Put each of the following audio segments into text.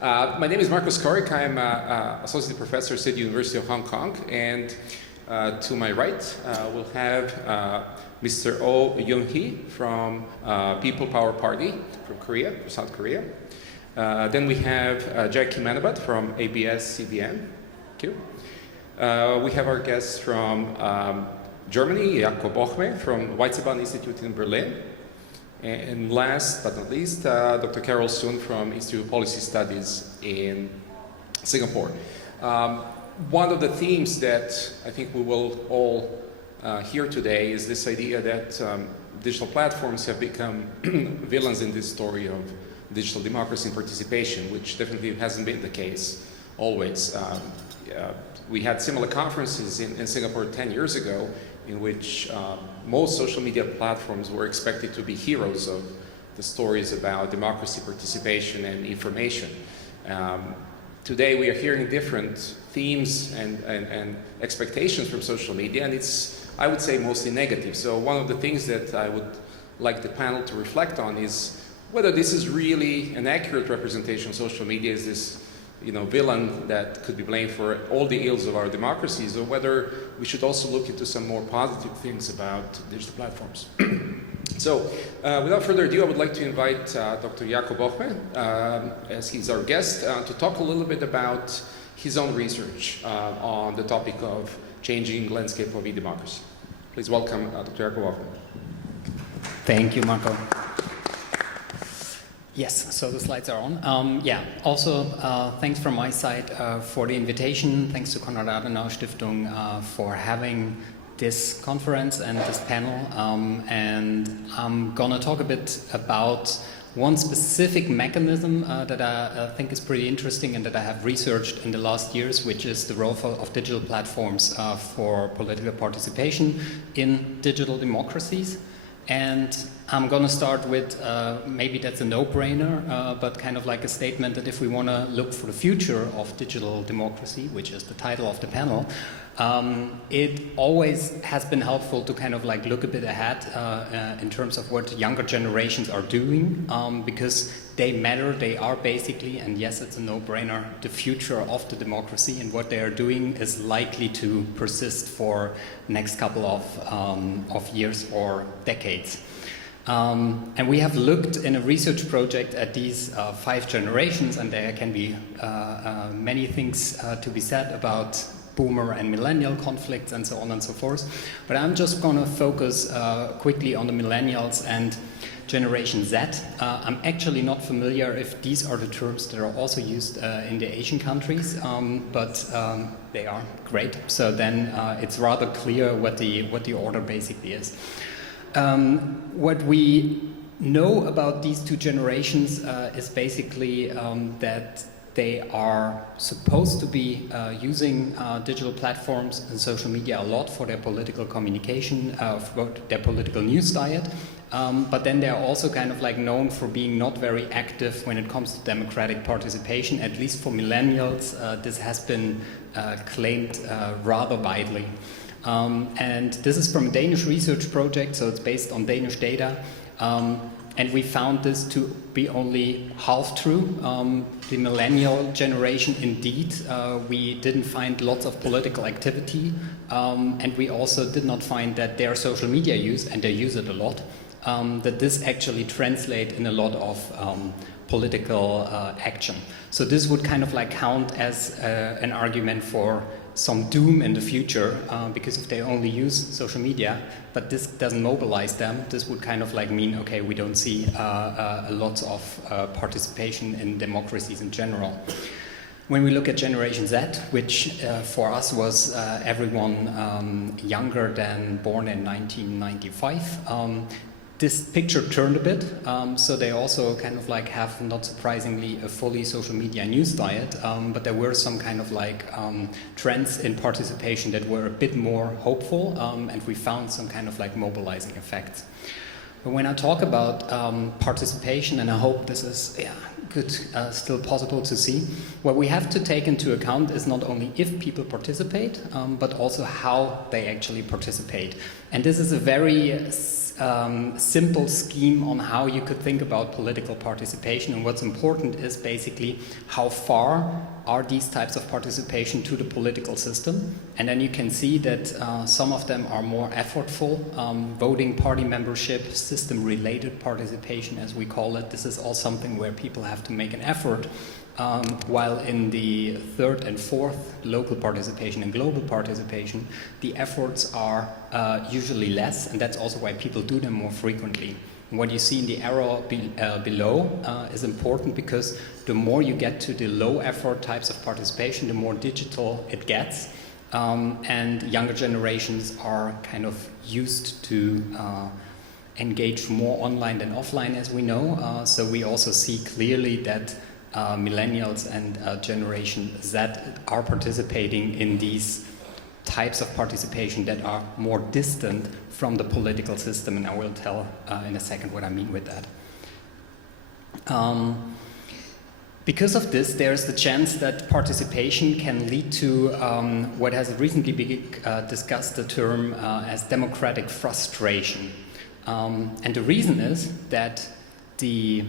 My name is Marcos Korik. I'm Associate Professor at City University of Hong Kong. And to my right, we'll have Mr. Oh Young-hee from People Power Party from Korea, from South Korea. Then we have Jackie Manabat from ABS-CBN. Thank you. We have our guests from Germany, Jakob Bochme from Weizsäcker Institute in Berlin. And last but not least, Dr. Carol Soon from Institute of Policy Studies in Singapore. One of the themes that I think we will all hear today is this idea that digital platforms have become villains in this story of digital democracy and participation, which definitely hasn't been the case always. We had similar conferences in Singapore 10 years ago in which most social media platforms were expected to be heroes of the stories about democracy, participation, and information. Today we are hearing different themes and expectations from social media, and it's, I would say, mostly negative. So one of the things that I would like the panel to reflect on is whether this is really an accurate representation of social media. Is this villain that could be blamed for all the ills of our democracies, or whether we should also look into some more positive things about digital platforms. So, without further ado, I would like to invite Dr. Jakob Bochme, as he's our guest, to talk a little bit about his own research on the topic of changing landscape of e-democracy. Please welcome Dr. Jakob Bochme. Thank you, Marco. Yes, so the slides are on. Also thanks from my side for the invitation. Thanks to Konrad Adenauer Stiftung for having this conference and this panel. And I'm gonna talk a bit about one specific mechanism that I think is pretty interesting and that I have researched in the last years, which is the role of digital platforms for political participation in digital democracies. And I'm going to start with, maybe that's a no-brainer, but kind of like a statement that if we want to look for the future of digital democracy, which is the title of the panel, it always has been helpful to kind of like look a bit ahead in terms of what younger generations are doing, because they matter, they are basically, and yes, it's a no-brainer, the future of the democracy, and what they are doing is likely to persist for next couple of years or decades. And we have looked in a research project at these 5 generations, and there can be many things to be said about boomer and millennial conflicts and so on and so forth. But I'm just going to focus quickly on the millennials and Generation Z. I'm actually not familiar if these are the terms that are also used in the Asian countries, but they are great. So then it's rather clear what the order basically is. What we know about these 2 generations is basically that they are supposed to be using digital platforms and social media a lot for their political communication, for their political news diet. But then they're also kind of like known for being not very active when it comes to democratic participation. At least for millennials, this has been claimed rather widely. And this is from a Danish research project, so it's based on Danish data. And we found this to be only half true. The millennial generation, indeed, we didn't find lots of political activity. And we also did not find that their social media use, and they use it a lot, that this actually translates in a lot of political action. So this would kind of like count as an argument for some doom in the future, because if they only use social media, but this doesn't mobilize them, this would kind of like mean, okay, we don't see a lot of participation in democracies in general. When we look at Generation Z, which for us was everyone younger than born in 1995, this picture turned a bit, so they also kind of like have, not surprisingly, a fully social media news diet, but there were some kind of like trends in participation that were a bit more hopeful, and we found some kind of like mobilizing effects. But when I talk about participation, and I hope this is still possible to see. What we have to take into account is not only if people participate, but also how they actually participate. And this is a very simple scheme on how you could think about political participation. And what's important is basically how far are these types of participation to the political system. And then you can see that some of them are more effortful. Voting, party membership, system-related participation, as we call it. This is all something where people have to make an effort. While in the third and fourth, local participation and global participation, the efforts are usually less, and that's also why people do them more frequently. And what you see in the arrow below is important, because the more you get to the low effort types of participation, the more digital it gets. And younger generations are kind of used to engage more online than offline, as we know. So we also see clearly that millennials and Generation Z are participating in these types of participation that are more distant from the political system, and I will tell in a second what I mean with that. Because of this, there's the chance that participation can lead to what has recently been discussed, the term as democratic frustration. And the reason is that the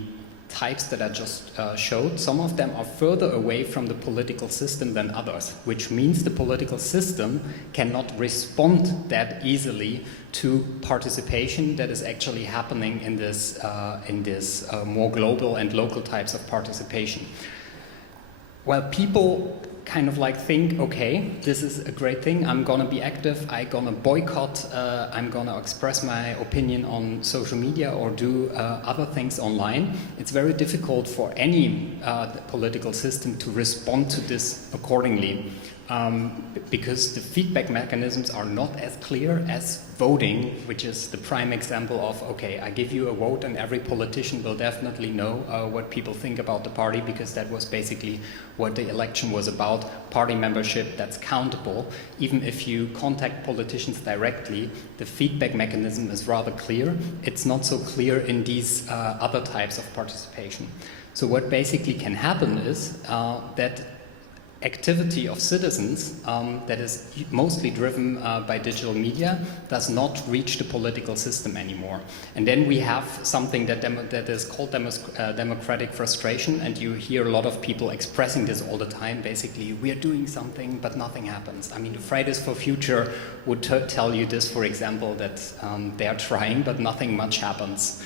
types that I just showed, some of them are further away from the political system than others, which means the political system cannot respond that easily to participation that is actually happening in this more global and local types of participation. While people kind of like think, okay, this is a great thing, I'm gonna be active, I'm gonna boycott, I'm gonna express my opinion on social media or do other things online, it's very difficult for any political system to respond to this accordingly. Because the feedback mechanisms are not as clear as voting, which is the prime example of, okay, I give you a vote and every politician will definitely know what people think about the party, because that was basically what the election was about, party membership that's countable. Even if you contact politicians directly, the feedback mechanism is rather clear. It's not so clear in these other types of participation. So what basically can happen is that activity of citizens that is mostly driven by digital media does not reach the political system anymore. And then we have something that is called democratic frustration, and you hear a lot of people expressing this all the time. Basically, we are doing something, but nothing happens. I mean, the Fridays for Future would tell you this, for example, that they are trying, but nothing much happens.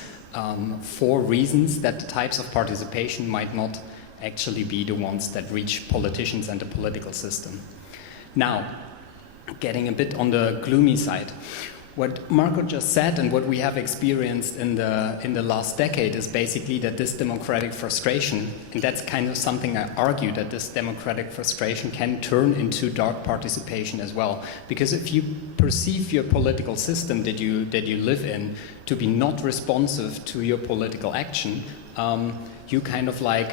For reasons that the types of participation might not actually be the ones that reach politicians and the political system. Now, getting a bit on the gloomy side, what Marco just said and what we have experienced in the last decade is basically that this democratic frustration, and that's kind of something I argue, that this democratic frustration can turn into dark participation as well. Because if you perceive your political system that you live in to be not responsive to your political action, you kind of like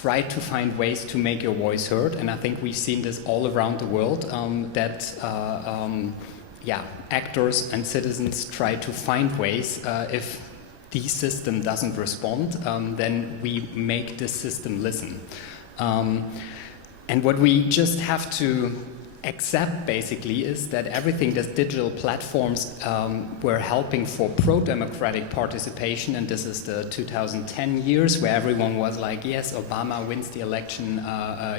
try to find ways to make your voice heard, and I think we've seen this all around the world, that actors and citizens try to find ways, if the system doesn't respond, then we make the system listen. And what we just have to accept basically is that everything that digital platforms were helping for pro-democratic participation, and this is the 2010 years where everyone was like, yes, Obama wins the election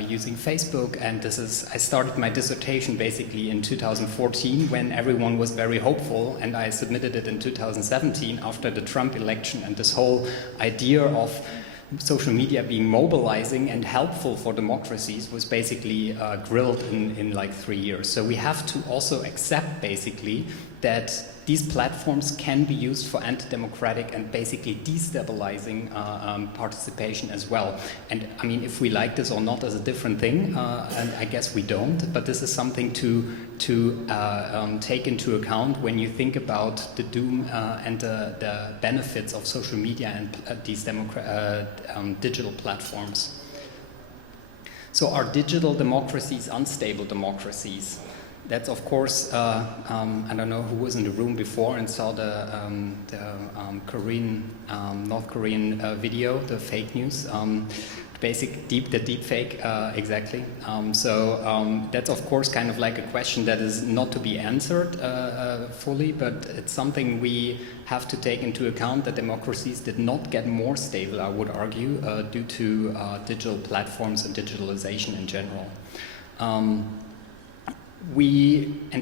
using Facebook, and I started my dissertation basically in 2014 when everyone was very hopeful, and I submitted it in 2017 after the Trump election, and this whole idea of social media being mobilizing and helpful for democracies was basically grilled in like 3 years. So we have to also accept basically that these platforms can be used for anti-democratic and basically destabilizing participation as well. And I mean, if we like this or not is a different thing, and I guess we don't, but this is something to take into account when you think about the doom and the benefits of social media and these digital platforms. So are digital democracies unstable democracies? That's of course, I don't know who was in the room before and saw the Korean, North Korean video, the fake news. The deep fake, exactly. That's of course kind of like a question that is not to be answered fully, but it's something we have to take into account that democracies did not get more stable, I would argue, due to digital platforms and digitalization in general.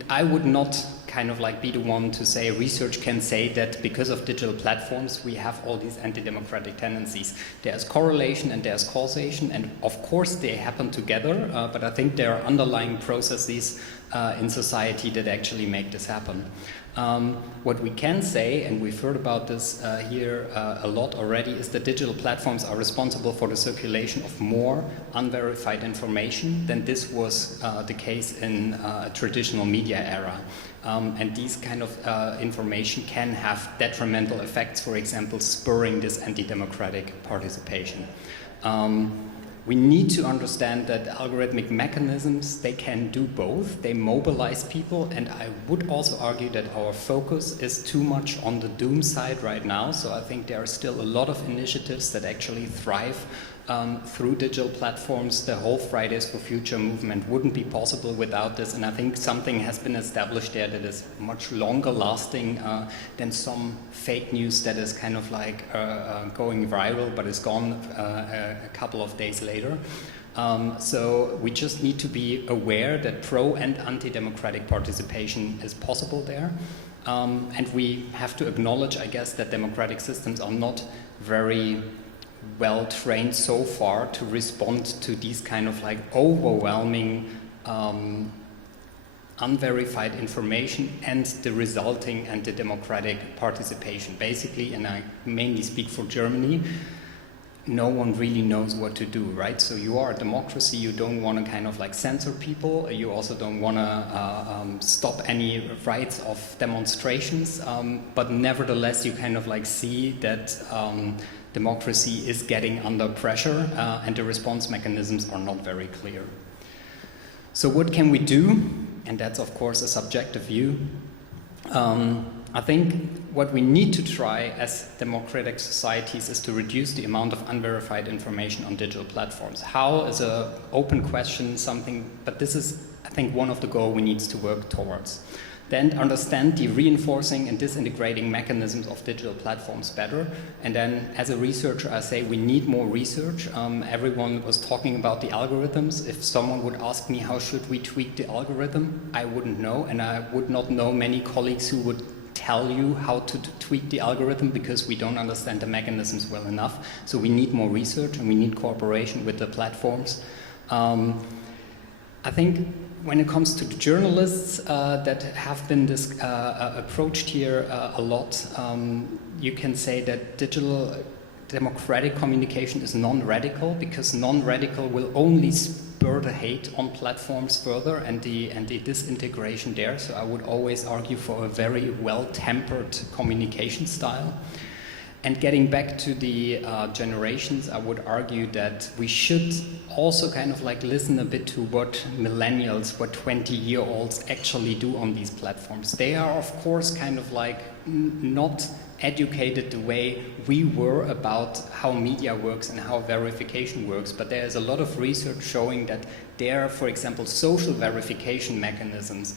I would not kind of like be the one to say research can say that because of digital platforms we have all these anti-democratic tendencies. There's correlation and there's causation, and of course they happen together, but I think there are underlying processes in society that actually make this happen. What we can say, and we've heard about this here a lot already, is that digital platforms are responsible for the circulation of more unverified information than this was the case in a traditional media era. And these kind of information can have detrimental effects, for example, spurring this anti-democratic participation. We need to understand that algorithmic mechanisms, they can do both. They mobilize people, and I would also argue that our focus is too much on the doom side right now. So I think there are still a lot of initiatives that actually thrive through digital platforms. The whole Fridays for Future movement wouldn't be possible without this, and I think something has been established there that is much longer lasting than some fake news that is kind of like going viral but is gone a couple of days later. So we just need to be aware that pro and anti-democratic participation is possible there. And we have to acknowledge, I guess, that democratic systems are not very well trained so far to respond to these kind of like overwhelming unverified information and the resulting anti-democratic participation. Basically, and I mainly speak for Germany, no one really knows what to do, right? So you are a democracy, you don't want to kind of like censor people, you also don't want to stop any rights of demonstrations, but nevertheless you kind of like see that democracy is getting under pressure and the response mechanisms are not very clear. So what can we do? And that's of course a subjective view. I think what we need to try as democratic societies is to reduce the amount of unverified information on digital platforms. How is an open question, but this is, I think, one of the goals we need to work towards. Then understand the reinforcing and disintegrating mechanisms of digital platforms better. And then as a researcher, I say we need more research. Everyone was talking about the algorithms. If someone would ask me how should we tweak the algorithm, I wouldn't know. And I would not know many colleagues who would tell you how to tweak the algorithm because we don't understand the mechanisms well enough. So we need more research and we need cooperation with the platforms. I think when it comes to the journalists that have been approached here a lot, you can say that digital democratic communication is non-radical, because non-radical will only spur the hate on platforms further and the disintegration there. So I would always argue for a very well-tempered communication style. And getting back to the generations, I would argue that we should also kind of like listen a bit to what millennials, what 20-year-olds actually do on these platforms. They are, of course, kind of like not educated the way we were about how media works and how verification works, but there is a lot of research showing that there are, for example, social verification mechanisms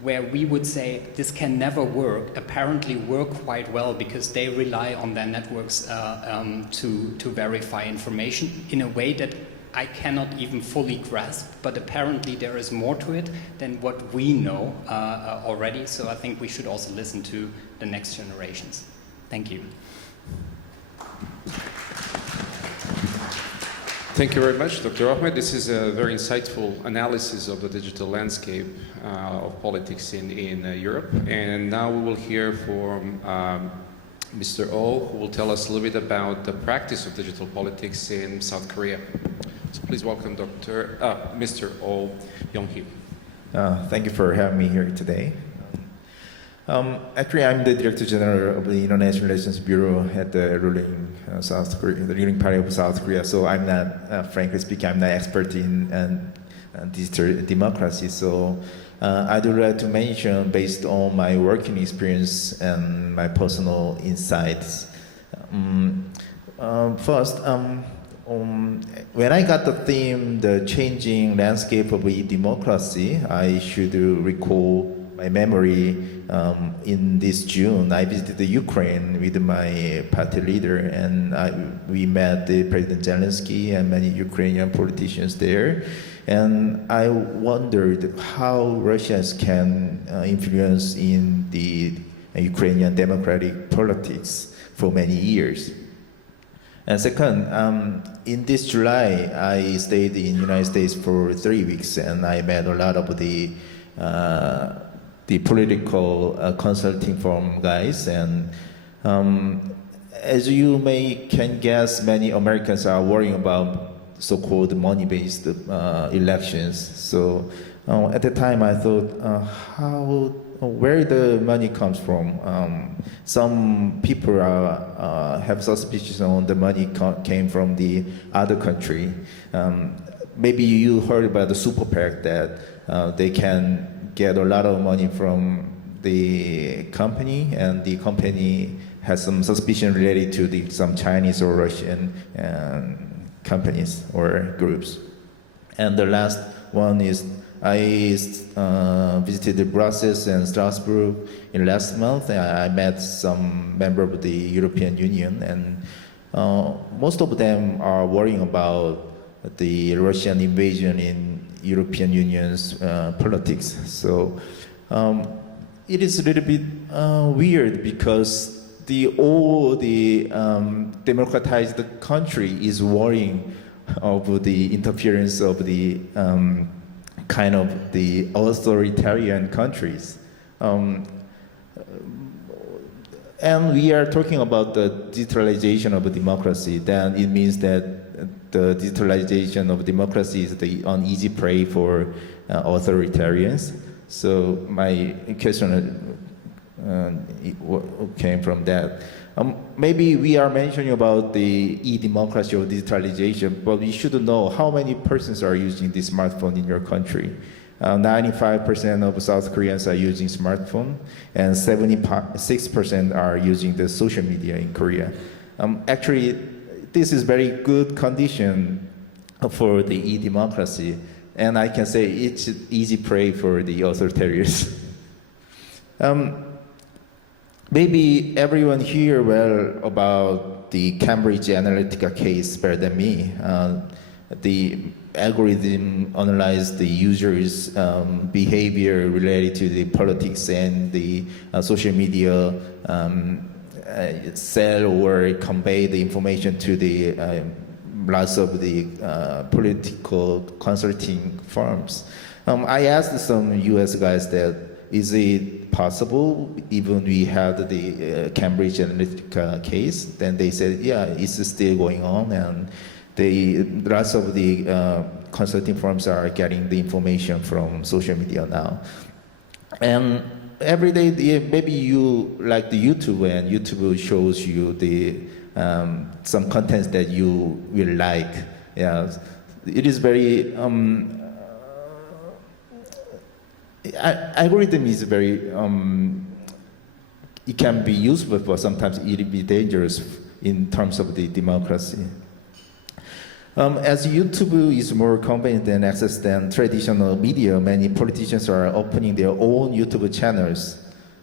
where we would say this can never work, apparently work quite well because they rely on their networks to verify information in a way that I cannot even fully grasp, but apparently there is more to it than what we know already, so I think we should also listen to the next generations. Thank you. Thank you very much, Dr. Ahmed. This is a very insightful analysis of the digital landscape of politics in Europe. And now we will hear from Mr. Oh, who will tell us a little bit about the practice of digital politics in South Korea. So please welcome Mr. Oh Young-hee. Thank you for having me here today. Actually, I'm the Director General of the International Relations Bureau at the ruling South Korea, the ruling party of South Korea. So I'm not, frankly speaking, I'm not expert in digital democracy. So I'd like to mention based on my working experience and my personal insights. First, when I got the theme, the changing landscape of e-democracy, I should recall my memory. In this June, I visited Ukraine with my party leader, and we met the President Zelensky and many Ukrainian politicians there. And I wondered how Russians can influence in the Ukrainian democratic politics for many years. And second, in this July, I stayed in the United States for 3 weeks, and I met a lot of the political consulting firm guys. And as you can guess, many Americans are worrying about so-called money-based elections. So at the time, I thought, where the money comes from. Some people have suspicions on the money came from the other country. Maybe you heard about the super PAC that they can get a lot of money from the company, and the company has some suspicion related to some Chinese or Russian companies or groups. And the last one is I visited Brussels and Strasbourg in last month. I met some members of the European Union, and most of them are worrying about the Russian invasion in European Union's politics. So it is a little bit weird because all the democratized country is worrying of the interference of the kind of the authoritarian countries. And we are talking about the digitalization of democracy, then it means that the digitalization of democracy is the uneasy prey for authoritarians. So my question came from that. Maybe we are mentioning about the e-democracy or digitalization, but we should know how many persons are using the smartphone in your country. 95% of South Koreans are using smartphone, and 76% are using the social media in Korea. Actually, this is very good condition for the e-democracy, and I can say it's easy prey for the authoritarians. Maybe everyone here well about the Cambridge Analytica case better than me. The algorithm analyzed the user's behavior related to the politics and the social media sell or convey the information to the lots of the political consulting firms. I asked some US guys that, is it possible even we had the Cambridge Analytica case? Then they said, yeah, it's still going on, and lots of the consulting firms are getting the information from social media now. And every day, maybe you like the YouTube, and YouTube shows you the some contents that you will like. Yeah, it is very algorithm is very it can be useful, but sometimes it will be dangerous in terms of the democracy. As YouTube is more convenient and access than traditional media, many politicians are opening their own YouTube channels.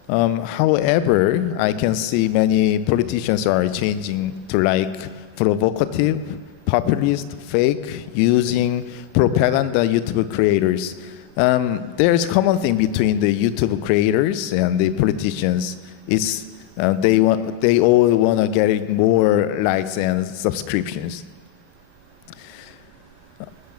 However, I can see many politicians are changing to like provocative, populist, fake, using propaganda YouTube creators. There is common thing between the YouTube creators and the politicians. Is they all want to get more likes and subscriptions.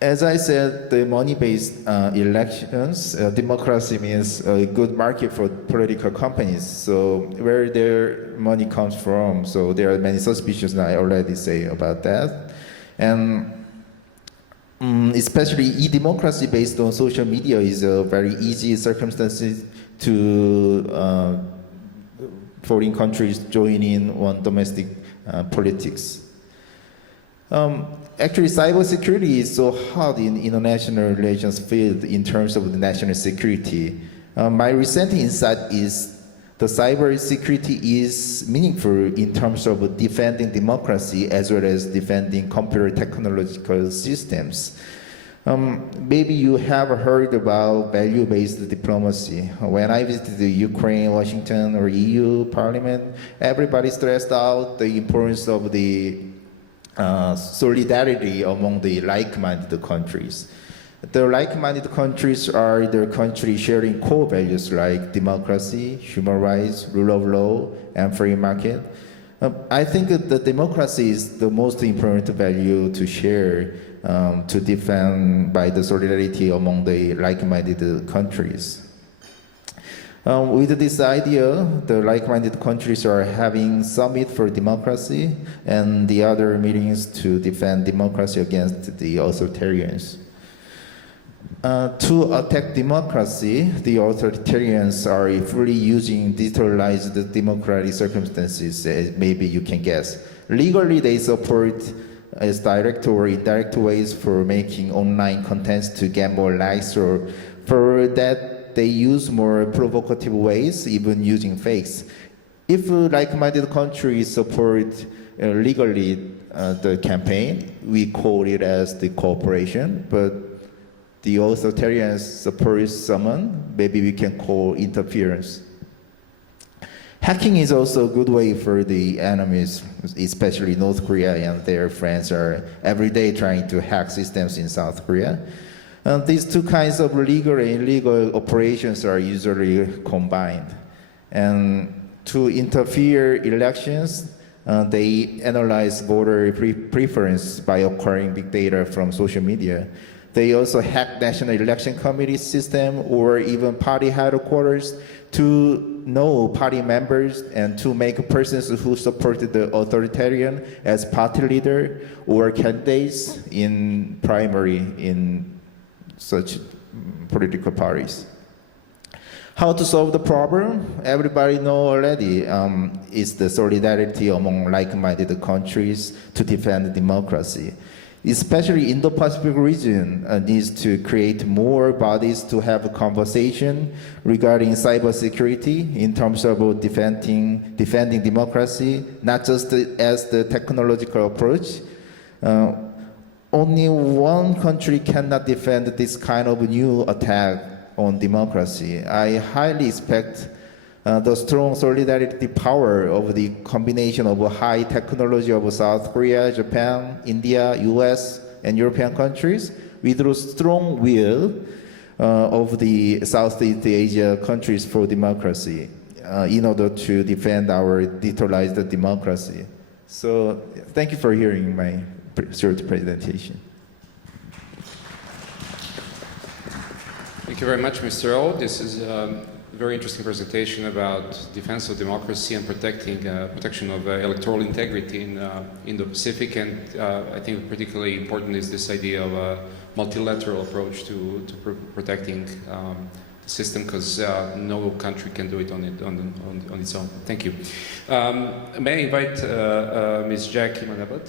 As I said, the money-based elections, democracy means a good market for political companies. So where their money comes from, so there are many suspicions that I already say about that. And especially e-democracy based on social media is a very easy circumstances to foreign countries join in on domestic politics. Actually, cybersecurity is so hard in international relations field in terms of the national security. My recent insight is the cybersecurity is meaningful in terms of defending democracy as well as defending computer technological systems. Maybe you have heard about value-based diplomacy. When I visited the Ukraine, Washington, or EU Parliament, everybody stressed out the importance of the solidarity among the like-minded countries. The like-minded countries are the countries sharing core values like democracy, human rights, rule of law, and free market. I think that the democracy is the most important value to share, to defend by the solidarity among the like-minded countries. With this idea, the like-minded countries are having summit for democracy and the other meetings to defend democracy against the authoritarians. To attack democracy, the authoritarians are fully using digitalized democratic circumstances, as maybe you can guess. Legally, they support as direct or indirect ways for making online contents to get more likes, or for that they use more provocative ways, even using fakes. If like-minded countries support legally the campaign, we call it as the cooperation, but the authoritarians support someone, maybe we can call interference. Hacking is also a good way for the enemies, especially North Korea and their friends are every day trying to hack systems in South Korea. These two kinds of legal and illegal operations are usually combined. And to interfere elections, they analyze voter preference by acquiring big data from social media. They also hack National Election Committee system or even party headquarters to know party members and to make persons who supported the authoritarian as party leader or candidates in primary in such political parties. How to solve the problem? Everybody know already. It's the solidarity among like-minded countries to defend democracy. Especially Indo-Pacific region needs to create more bodies to have a conversation regarding cybersecurity in terms of defending democracy, not just as the technological approach. Only one country cannot defend this kind of new attack on democracy. I highly expect the strong solidarity power of the combination of high technology of South Korea, Japan, India, US, and European countries with a strong will of the Southeast Asia countries for democracy in order to defend our digitalized democracy. So thank you for hearing my short presentation. Thank you very much, Mr. O. This is a very interesting presentation about defense of democracy and protection of electoral integrity in the Pacific. And I think particularly important is this idea of a multilateral approach to protecting the system, because no country can do it on its own. Thank you. May I invite Ms. Jackie Manabat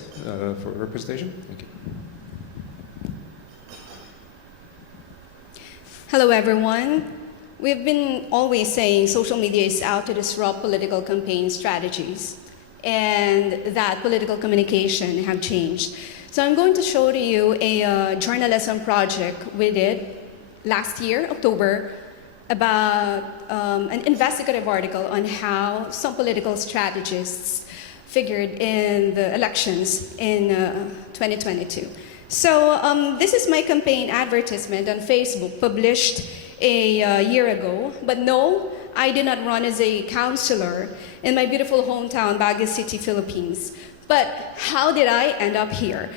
for her presentation? Thank you. Hello, everyone. We've been always saying social media is out to disrupt political campaign strategies, and that political communication have changed. So I'm going to show to you a journalism project we did last year, October, about an investigative article on how some political strategists figured in the elections in 2022. So this is my campaign advertisement on Facebook, published a year ago. But no, I did not run as a councillor in my beautiful hometown, Baguio City, Philippines. But how did I end up here?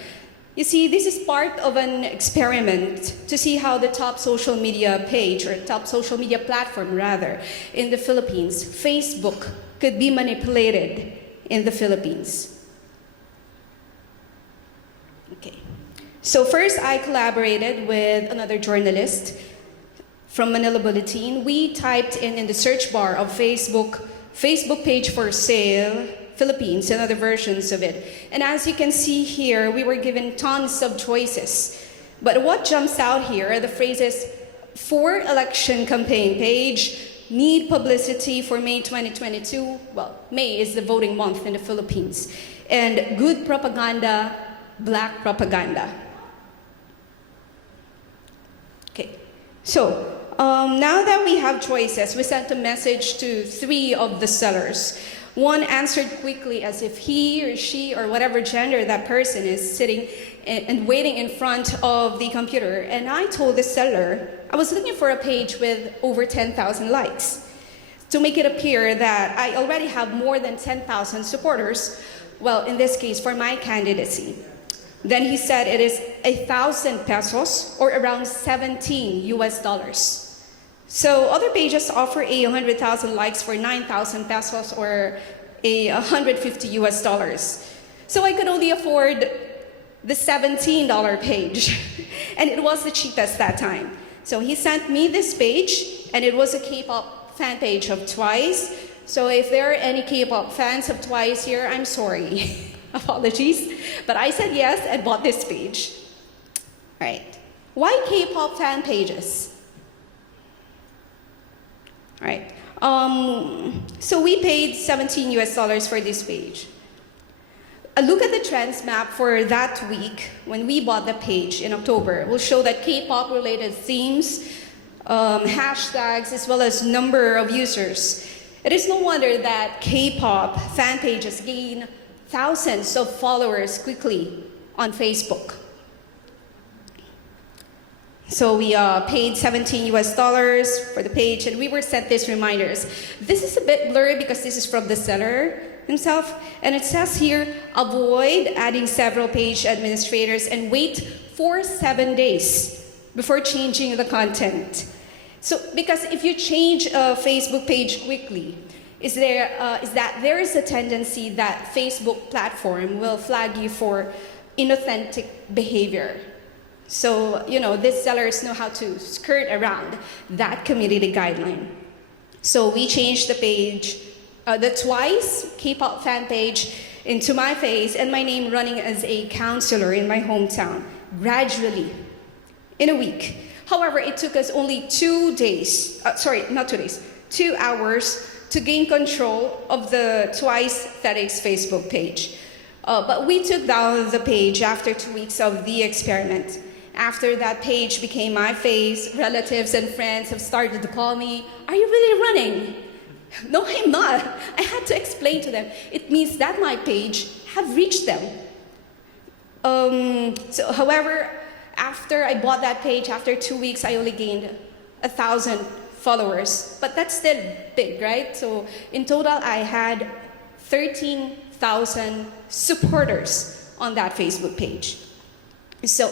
You see, this is part of an experiment to see how the top social media page, or top social media platform rather, in the Philippines, Facebook, could be manipulated in the Philippines. Okay. So first, I collaborated with another journalist from Manila Bulletin. We typed in the search bar of Facebook page for sale, Philippines and other versions of it. And as you can see here, we were given tons of choices. But what jumps out here are the phrases, for election campaign page, need publicity for May 2022. Well, May is the voting month in the Philippines. And good propaganda, black propaganda. Okay, so now that we have choices, we sent a message to 3 of the sellers. One answered quickly as if he or she or whatever gender that person is sitting and waiting in front of the computer. And I told the seller I was looking for a page with over 10,000 likes to make it appear that I already have more than 10,000 supporters, well, in this case, for my candidacy. Then he said it is 1,000 pesos or around $17 US. So other pages offer 100,000 likes for 9,000 pesos or $150 US. So I could only afford the $17 page, and it was the cheapest that time. So he sent me this page, and it was a K-pop fan page of TWICE. So if there are any K-pop fans of TWICE here, I'm sorry. Apologies. But I said yes and bought this page. All right. Why K-pop fan pages? All right. So we paid $17 US for this page. A look at the trends map for that week when we bought the page in October will show that K-pop related themes, hashtags, as well as number of users. It is no wonder that K-pop fan pages gain thousands of followers quickly on Facebook. So we paid $17 US for the page, and we were sent these reminders. This is a bit blurry because this is from the seller himself, and it says here, avoid adding several page administrators and wait for 7 days before changing the content. So, because if you change a Facebook page quickly, is that there is a tendency that Facebook platform will flag you for inauthentic behavior. So, these sellers know how to skirt around that community guideline. So we changed the page, the TWICE K-pop fan page into my face and my name running as a counselor in my hometown, gradually, in a week. However, it took us only 2 hours to gain control of the TWICE Aesthetics Facebook page. But we took down the page after 2 weeks of the experiment. After that page became my face, relatives and friends have started to call me, "Are you really running?" No, I'm not. I had to explain to them. It means that my page have reached them. However, after I bought that page, after 2 weeks, I only gained 1,000 followers. But that's still big, right? So in total, I had 13,000 supporters on that Facebook page. So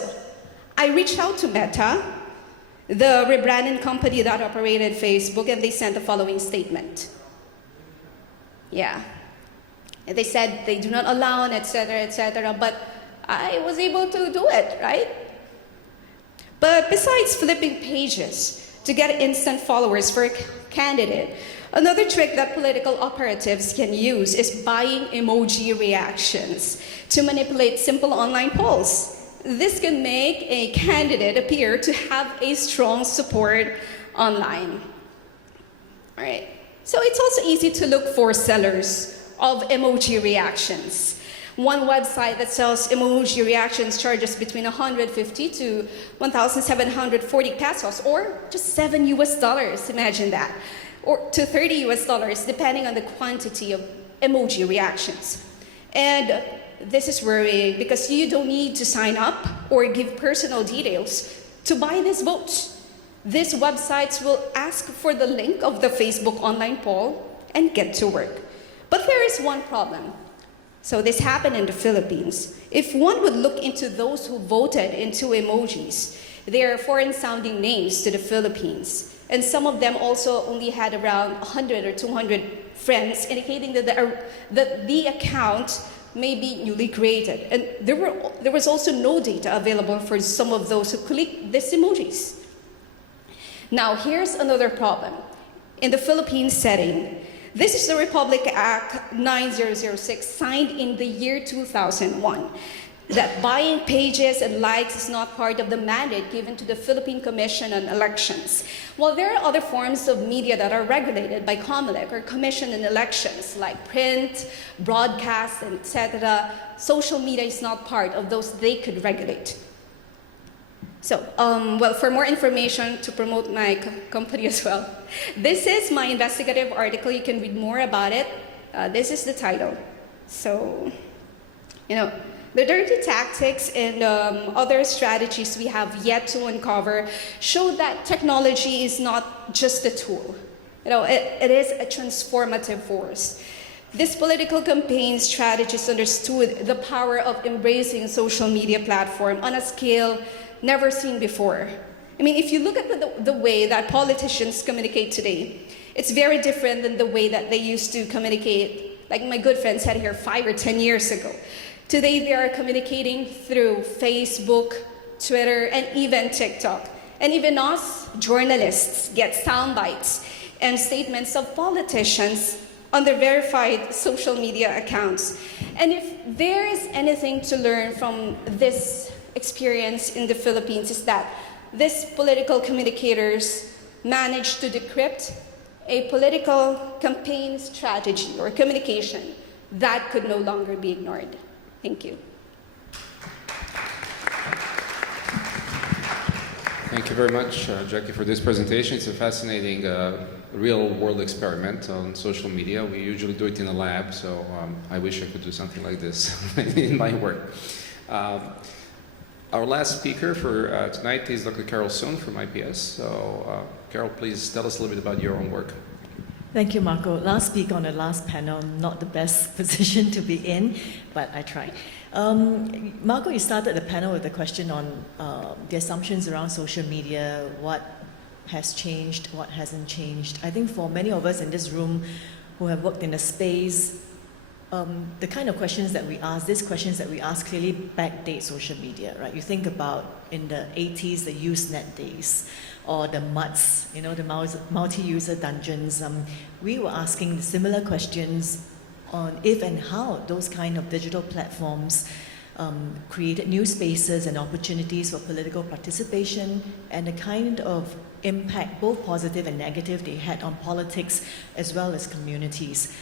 I reached out to Meta, the rebranding company that operated Facebook, and they sent the following statement. Yeah. And they said they do not allow, etc., but I was able to do it, right? But besides flipping pages to get instant followers for a candidate, another trick that political operatives can use is buying emoji reactions to manipulate simple online polls. This can make a candidate appear to have a strong support online. All right. So it's also easy to look for sellers of emoji reactions. One website that sells emoji reactions charges between 150 to 1,740 pesos, or just $7 US, imagine that, or to $30 US, depending on the quantity of emoji reactions. And this is worrying because you don't need to sign up or give personal details to buy these votes. These websites will ask for the link of the Facebook online poll and get to work. But there is one problem. So this happened in the Philippines. If one would look into those who voted into emojis, they are foreign-sounding names to the Philippines. And some of them also only had around 100 or 200 friends, indicating that the account may be newly created. And there was also no data available for some of those who clicked these emojis. Now, here's another problem. In the Philippines setting, This is the Republic Act 9006, signed in the year 2001, that buying pages and likes is not part of the mandate given to the Philippine Commission on Elections. While there are other forms of media that are regulated by COMELEC or Commission on Elections, like print, broadcast, etc., social media is not part of those they could regulate. So, for more information to promote my company as well, this is my investigative article. You can read more about it. This is the title. So, the dirty tactics and other strategies we have yet to uncover show that technology is not just a tool. It is a transformative force. This political campaign strategist understood the power of embracing social media platform on a scale never seen before. I mean, if you look at the way that politicians communicate today, it's very different than the way that they used to communicate, like my good friend said here, 5 or 10 years ago. Today, they are communicating through Facebook, Twitter, and even TikTok. And even us, journalists, get sound bites and statements of politicians on their verified social media accounts. And if there is anything to learn from this experience in the Philippines, is that these political communicators managed to decrypt a political campaign strategy or communication that could no longer be ignored. Thank you. Thank you very much, Jackie, for this presentation. It's a fascinating real-world experiment on social media. We usually do it in a lab, so I wish I could do something like this in my work. Our last speaker for tonight is Dr. Carol Soon from IPS. So, Carol, please tell us a little bit about your own work. Thank you, Marco. Last speaker on the last panel, not the best position to be in, but I tried. Marco, you started the panel with a question on the assumptions around social media, what has changed, what hasn't changed. I think for many of us in this room who have worked in the space, the kind of questions that we ask, these questions that we ask clearly backdate social media, right? You think about in the 80s, the Usenet days, or the MUDs, the multi-user dungeons. We were asking similar questions on if and how those kind of digital platforms created new spaces and opportunities for political participation and the kind of impact, both positive and negative, they had on politics as well as communities.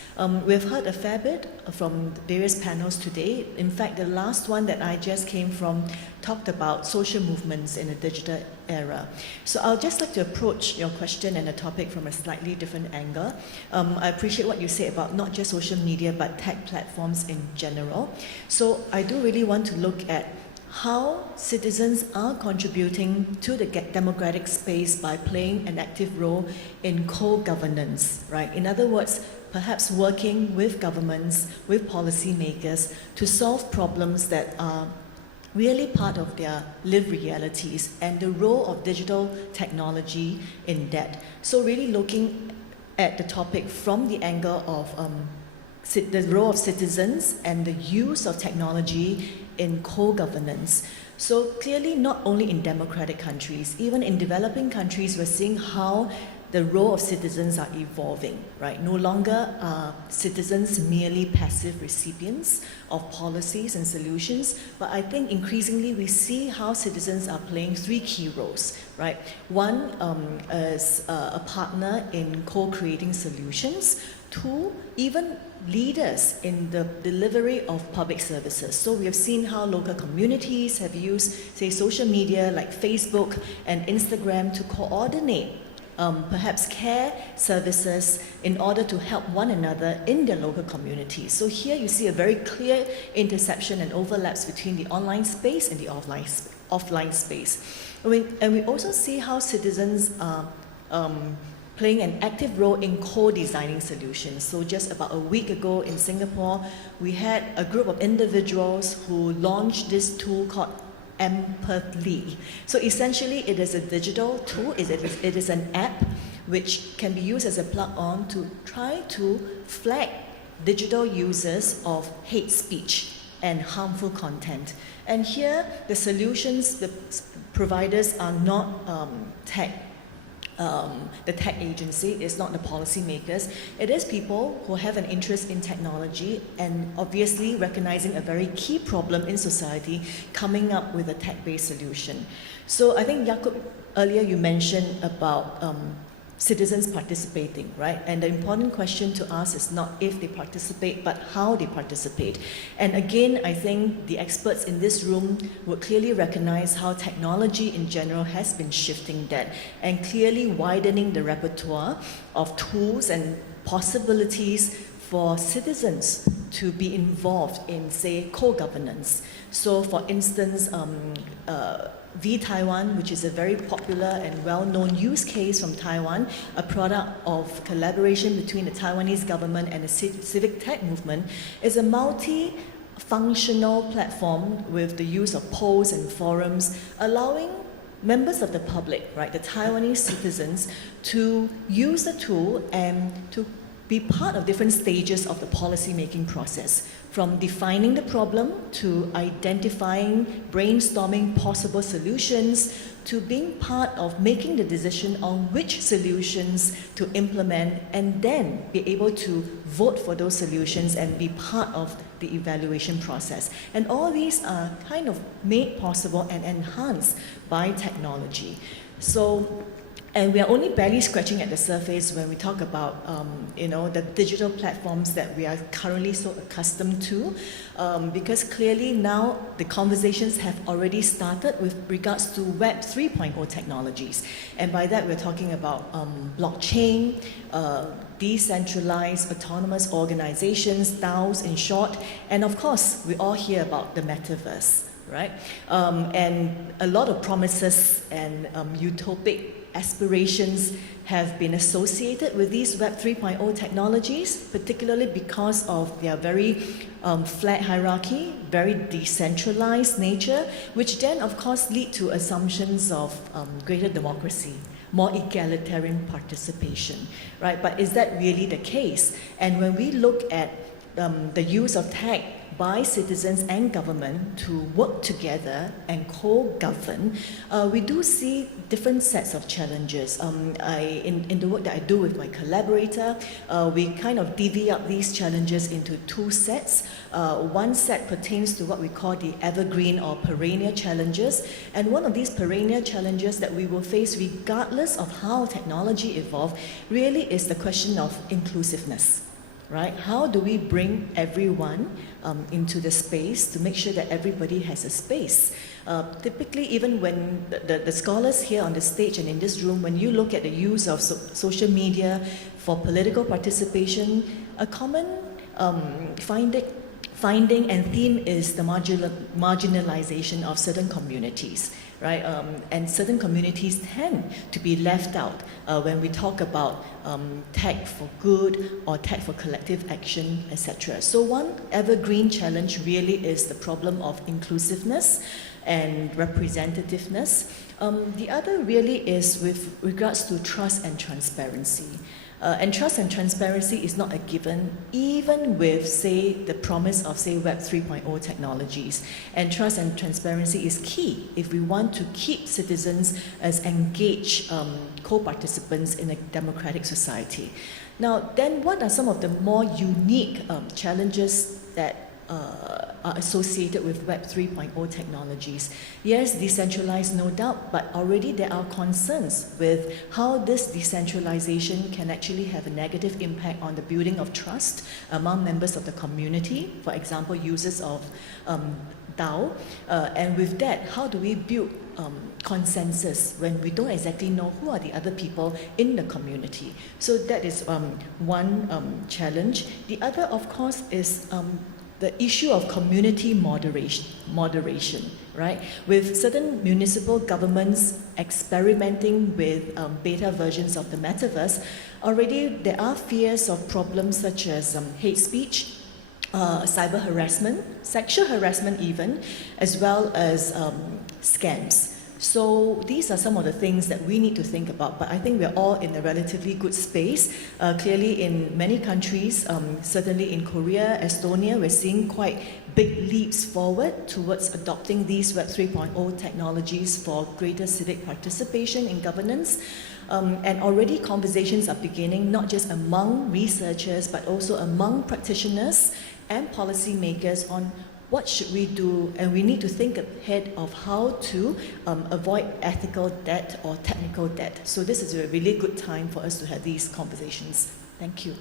We've heard a fair bit from various panels today. In fact, the last one that I just came from talked about social movements in a digital era. So I'll just like to approach your question and the topic from a slightly different angle. I appreciate what you say about not just social media, but tech platforms in general. So I do really want to look at how citizens are contributing to the democratic space by playing an active role in co-governance, right? In other words, perhaps working with governments, with policymakers to solve problems that are really part of their lived realities and the role of digital technology in that. So really looking at the topic from the angle of the role of citizens and the use of technology in co-governance. So clearly not only in democratic countries, even in developing countries, we're seeing how the role of citizens are evolving, right? No longer are citizens merely passive recipients of policies and solutions, but I think increasingly we see how citizens are playing three key roles, right? One, as a partner in co-creating solutions. Two, even leaders in the delivery of public services. So we have seen how local communities have used, say, social media like Facebook and Instagram to coordinate perhaps care services in order to help one another in their local communities. So here you see a very clear intersection and overlaps between the online space and the offline space. And we also see how citizens are playing an active role in co-designing solutions. So just about a week ago in Singapore, we had a group of individuals who launched this tool called Empathy. So essentially it is a digital tool, it is an app which can be used as a plug-on to try to flag digital users of hate speech and harmful content. And here the solutions, the providers are not tech the tech agency, it's not the policymakers. It is people who have an interest in technology and obviously recognizing a very key problem in society, coming up with a tech-based solution. So I think, Jakob, earlier you mentioned about citizens participating, right? And the important question to ask is not if they participate, but how they participate. And again, I think the experts in this room would clearly recognize how technology in general has been shifting that and clearly widening the repertoire of tools and possibilities for citizens to be involved in, say, co-governance. So, for instance, V-Taiwan, which is a very popular and well-known use case from Taiwan, a product of collaboration between the Taiwanese government and the civic tech movement, is a multi-functional platform with the use of polls and forums, allowing members of the public, right, the Taiwanese citizens, to use the tool and to be part of different stages of the policy-making process, from defining the problem to identifying, brainstorming possible solutions, to being part of making the decision on which solutions to implement, and then be able to vote for those solutions and be part of the evaluation process. And all these are kind of made possible and enhanced by technology. So, and we are only barely scratching at the surface when we talk about, the digital platforms that we are currently so accustomed to, because clearly now the conversations have already started with regards to Web 3.0 technologies. And by that, we're talking about blockchain, decentralized autonomous organizations, DAOs in short, and of course, we all hear about the metaverse, right? And a lot of promises and utopic aspirations have been associated with these Web 3.0 technologies, particularly because of their very flat hierarchy, very decentralized nature, which then of course lead to assumptions of greater democracy, more egalitarian participation, right? But is that really the case? And when we look at the use of tech by citizens and government to work together and co-govern, we do see different sets of challenges. In the work that I do with my collaborator, we kind of divvy up these challenges into two sets. One set pertains to what we call the evergreen or perennial challenges, and one of these perennial challenges that we will face regardless of how technology evolves really is the question of inclusiveness. Right? How do we bring everyone into the space to make sure that everybody has a space? Typically, even when the scholars here on the stage and in this room, when you look at the use of social media for political participation, a common finding and theme is the marginalization of certain communities, right? And certain communities tend to be left out when we talk about tech for good or tech for collective action, etc. So one evergreen challenge really is the problem of inclusiveness and representativeness. The other really is with regards to trust and transparency. And trust and transparency is not a given, even with, say, the promise of, say, Web 3.0 technologies. And trust and transparency is key if we want to keep citizens as engaged co-participants in a democratic society. Now, then what are some of the more unique challenges that are associated with Web 3.0 technologies? Yes, decentralized, no doubt, but already there are concerns with how this decentralization can actually have a negative impact on the building of trust among members of the community, for example, users of DAO. And with that, how do we build consensus when we don't exactly know who are the other people in the community? So that is one challenge. The other, of course, is the issue of community moderation, right? With certain municipal governments experimenting with beta versions of the metaverse, already there are fears of problems such as hate speech, cyber harassment, sexual harassment even, as well as scams. So these are some of the things that we need to think about, but I think we're all in a relatively good space. Clearly in many countries, certainly in Korea, Estonia, we're seeing quite big leaps forward towards adopting these Web 3.0 technologies for greater civic participation in governance. And already conversations are beginning, not just among researchers, but also among practitioners and policymakers on what should we do, and we need to think ahead of how to avoid ethical debt or technical debt. So this is a really good time for us to have these conversations. Thank you.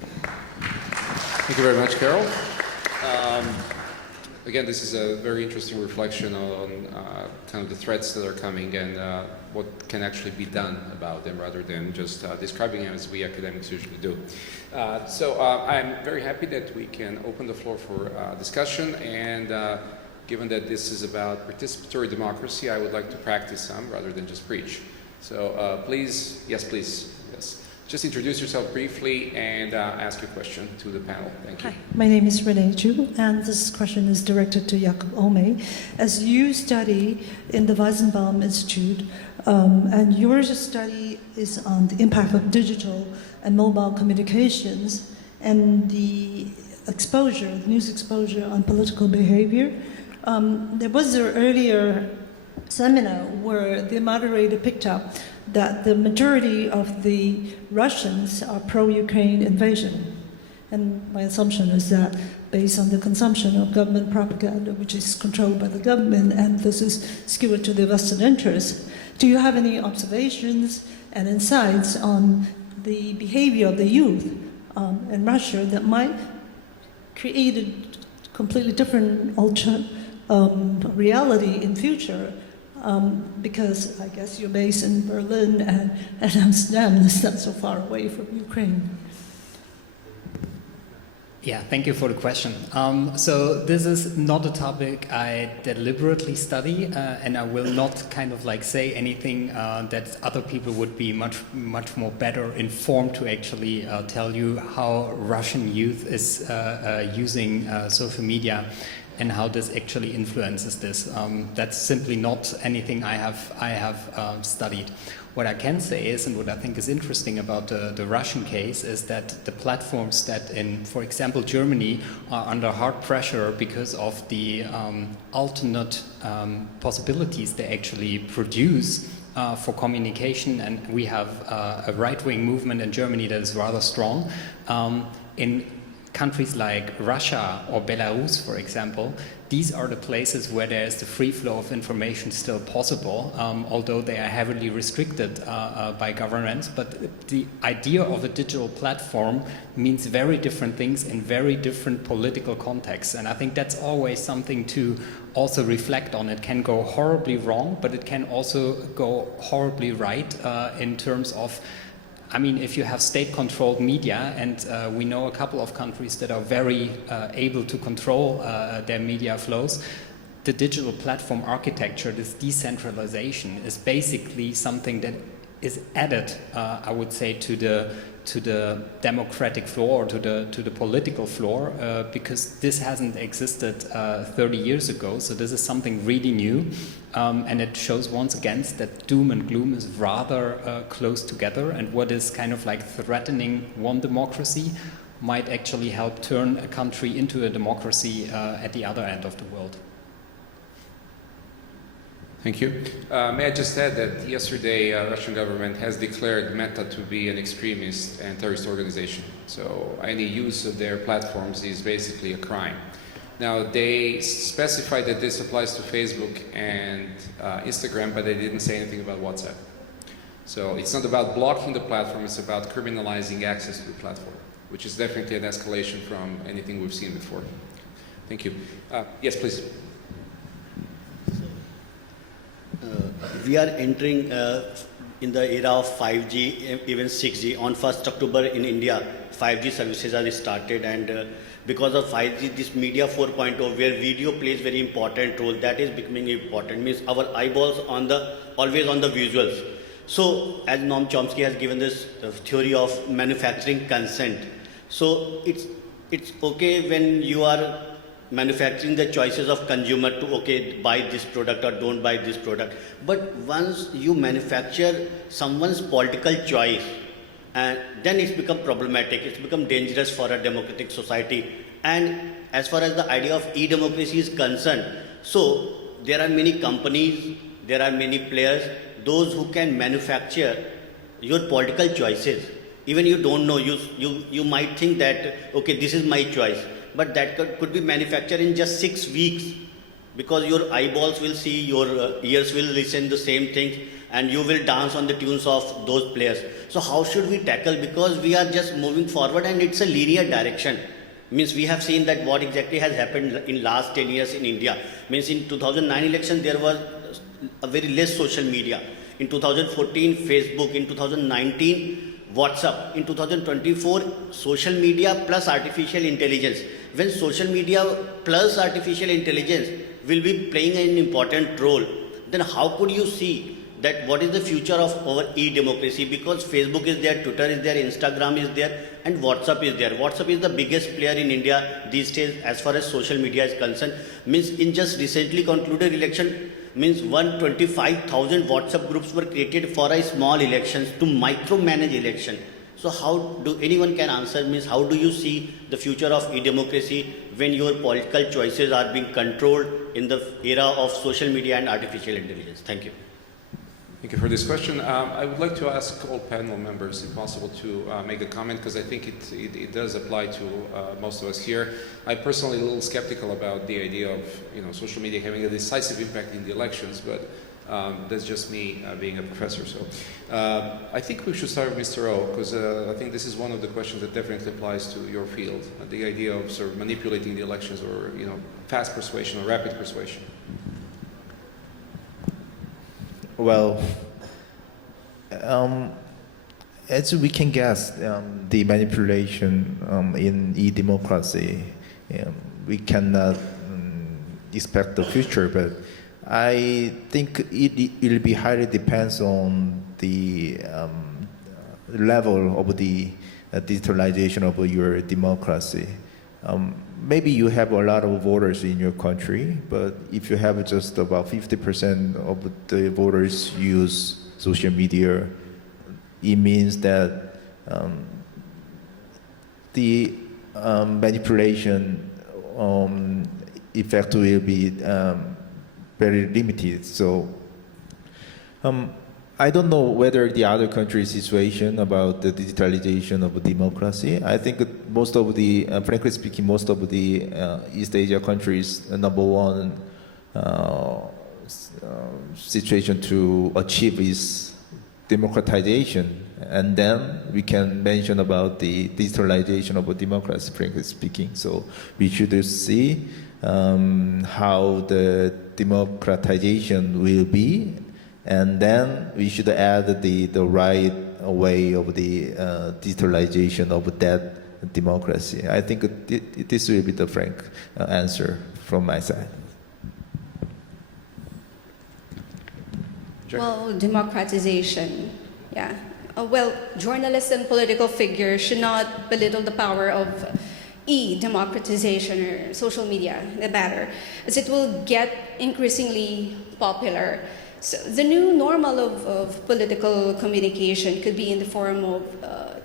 Thank you very much, Carol. Again, this is a very interesting reflection on kind of the threats that are coming and what can actually be done about them rather than just describing them as we academics usually do. So I'm very happy that we can open the floor for discussion, and given that this is about participatory democracy, I would like to practice some rather than just preach. So please, yes, please. Just introduce yourself briefly and ask your question to the panel. Thank you. Hi, my name is Renee Chu, and this question is directed to Jakob Ome. As you study in the Weizenbaum Institute, and your study is on the impact of digital and mobile communications and the exposure, the news exposure on political behavior, there was an earlier seminar where the moderator picked up that the majority of the Russians are pro-Ukraine invasion. And my assumption is that based on the consumption of government propaganda, which is controlled by the government, and this is skewed to the vested interests. Do you have any observations and insights on the behavior of the youth in Russia that might create a completely different reality in future? Because I guess you're based in Berlin and Amsterdam is not so far away from Ukraine. Yeah, thank you for the question. So this is not a topic I deliberately study, and I will not kind of like say anything that other people would be much more better informed to actually tell you how Russian youth is using social media and how this actually influences this. That's simply not anything I have studied. What I can say is, and what I think is interesting about the Russian case, is that the platforms that in, for example, Germany are under hard pressure because of the alternate possibilities they actually produce for communication, and we have a right-wing movement in Germany that is rather strong. In countries like Russia or Belarus, for example, these are the places where there is the free flow of information still possible, although they are heavily restricted by governments. But the idea of a digital platform means very different things in very different political contexts. And I think that's always something to also reflect on. It can go horribly wrong, but it can also go horribly right in terms of, I mean, if you have state-controlled media, and we know a couple of countries that are very able to control their media flows, the digital platform architecture, this decentralization, is basically something that is added, I would say, to the democratic floor, or to the political floor, because this hasn't existed 30 years ago. So this is something really new. And it shows once again that doom and gloom is rather close together, and what is kind of like threatening one democracy might actually help turn a country into a democracy at the other end of the world. Thank you. May I just add that yesterday Russian government has declared Meta to be an extremist and terrorist organization. So any use of their platforms is basically a crime. Now, they specified that this applies to Facebook and Instagram, but they didn't say anything about WhatsApp. So it's not about blocking the platform, it's about criminalizing access to the platform, which is definitely an escalation from anything we've seen before. Thank you. Yes, please. We are entering in the era of 5G, even 6G. On 1st October in India, 5G services are started, and because of 5G, this media 4.0, where video plays very important role, that is becoming important. Means our eyeballs always on the visuals. So as Noam Chomsky has given this theory of manufacturing consent. So it's okay when you are manufacturing the choices of consumer to buy this product or don't buy this product. But once you manufacture someone's political choice, and then it's become problematic, it's become dangerous for a democratic society. And as far as the idea of e-democracy is concerned, so there are many companies, there are many players, those who can manufacture your political choices. Even you don't know, you might think that, okay, this is my choice, but that could be manufactured in just 6 weeks, because your eyeballs will see, your ears will listen the same things, and you will dance on the tunes of those players. So how should we tackle? Because we are just moving forward and it's a linear direction. Means we have seen that what exactly has happened in last 10 years in India. Means in 2009 election there was a very less social media. In 2014 Facebook, in 2019 WhatsApp, in 2024 social media plus artificial intelligence. When social media plus artificial intelligence will be playing an important role, then how could you see that what is the future of our e-democracy? Because Facebook is there, Twitter is there, Instagram is there, and WhatsApp is there. WhatsApp is the biggest player in India these days as far as social media is concerned. Means in just recently concluded election, means 125,000 WhatsApp groups were created for a small elections to micromanage election. So how do anyone can answer? Means how do you see the future of e-democracy when your political choices are being controlled in the era of social media and artificial intelligence? Thank you. Thank you for this question. I would like to ask all panel members, if possible, to make a comment, because I think it does apply to most of us here. I'm personally a little skeptical about the idea of social media having a decisive impact in the elections, but that's just me being a professor. So I think we should start with Mr. O, because I think this is one of the questions that definitely applies to your field, the idea of sort of manipulating the elections, or fast persuasion or rapid persuasion. Well, as we can guess, the manipulation in e-democracy, we cannot expect the future, but I think it will be highly depends on the level of the digitalization of your democracy. Maybe you have a lot of voters in your country, but if you have just about 50% of the voters use social media, it means that the manipulation effect will be very limited. So I don't know whether the other countries' situation about the digitalization of democracy. I think most of the, frankly speaking, most of the East Asia countries, number one situation to achieve is democratization. And then we can mention about the digitalization of democracy, frankly speaking. So we should see how the democratization will be. And then we should add the right way of the digitalization of that democracy. I think this will be the frank answer from my side. Jack? Well, democratization, yeah. Well, journalists and political figures should not belittle the power of e-democratization or social media, the matter, as it will get increasingly popular. So the new normal of political communication could be in the form of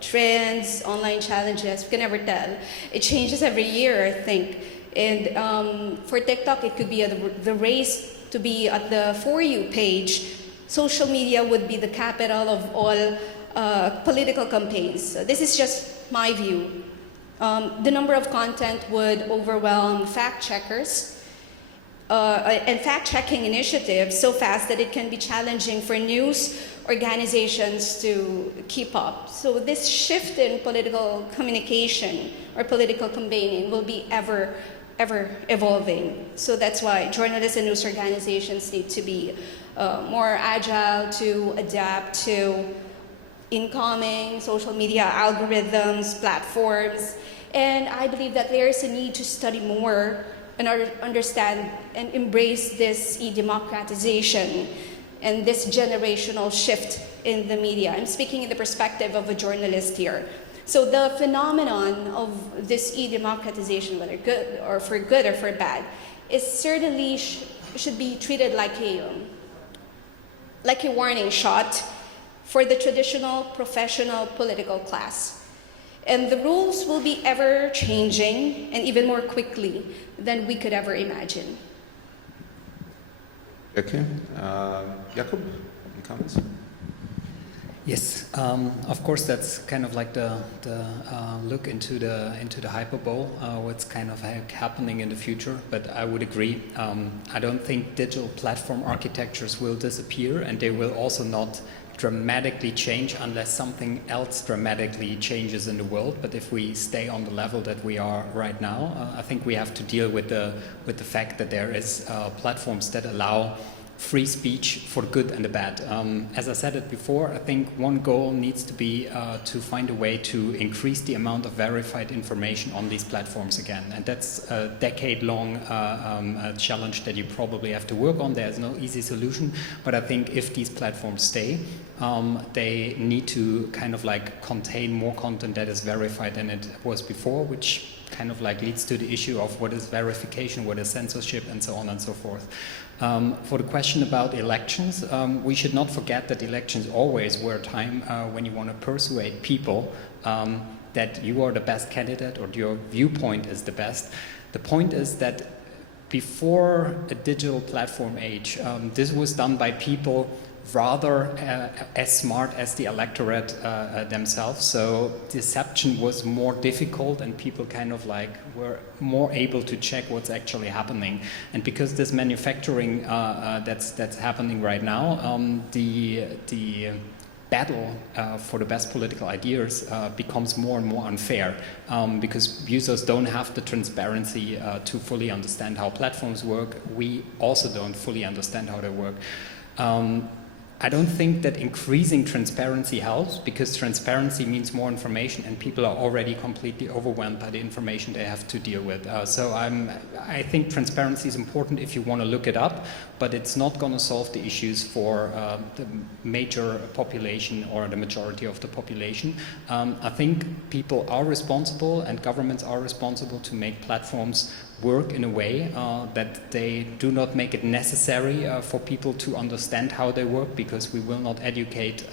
trends, online challenges. We can never tell. It changes every year, I think. And for TikTok, it could be the race to be at the For You page. Social media would be the capital of all political campaigns. So this is just my view. The number of content would overwhelm fact-checkers and fact-checking initiatives so fast that it can be challenging for news organizations to keep up. So this shift in political communication or political campaigning will be ever evolving. So that's why journalists and news organizations need to be more agile to adapt to incoming social media algorithms, platforms. And I believe that there is a need to study more and understand and embrace this e-democratization and this generational shift in the media. I'm speaking in the perspective of a journalist here. So the phenomenon of this e-democratization, whether good or for bad, is certainly should be treated like a warning shot for the traditional professional political class. And the rules will be ever changing and even more quickly than we could ever imagine. Okay. Jakub, comments? Yes, of course, that's kind of like the look into the hyperbole, what's kind of happening in the future. But I would agree. I don't think digital platform architectures will disappear, and they will also not dramatically change unless something else dramatically changes in the world. But if we stay on the level that we are right now, I think we have to deal with the fact that there is platforms that allow free speech for the good and the bad. As I said it before, I think one goal needs to be to find a way to increase the amount of verified information on these platforms again. And that's a decade-long challenge that you probably have to work on. There's no easy solution. But I think if these platforms stay, they need to kind of like contain more content that is verified than it was before, which kind of like leads to the issue of what is verification, what is censorship, and so on and so forth. For the question about elections, we should not forget that elections always were a time when you want to persuade people that you are the best candidate or your viewpoint is the best. The point is that before a digital platform age, this was done by people rather as smart as the electorate themselves. So deception was more difficult and people kind of like were more able to check what's actually happening. And because this manufacturing that's happening right now, the battle for the best political ideas becomes more and more unfair because users don't have the transparency to fully understand how platforms work. We also don't fully understand how they work. I don't think that increasing transparency helps because transparency means more information and people are already completely overwhelmed by the information they have to deal with. So I think transparency is important if you want to look it up, but it's not going to solve the issues for the major population or the majority of the population. I think people are responsible and governments are responsible to make platforms work in a way that they do not make it necessary for people to understand how they work because we will not educate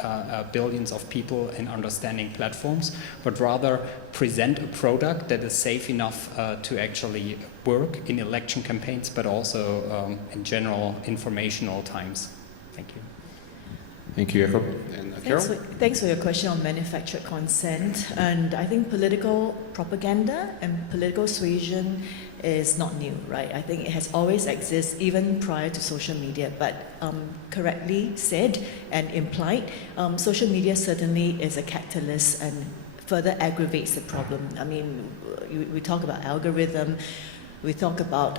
billions of people in understanding platforms, but rather present a product that is safe enough to actually work in election campaigns, but also in general informational times. Thank you. Thank you, Jakob. And Carol? Thanks for your question on manufactured consent. And I think political propaganda and political suasion is not new, right? I think it has always existed even prior to social media, but correctly said and implied, social media certainly is a catalyst and further aggravates the problem. I mean, we talk about algorithm, we talk about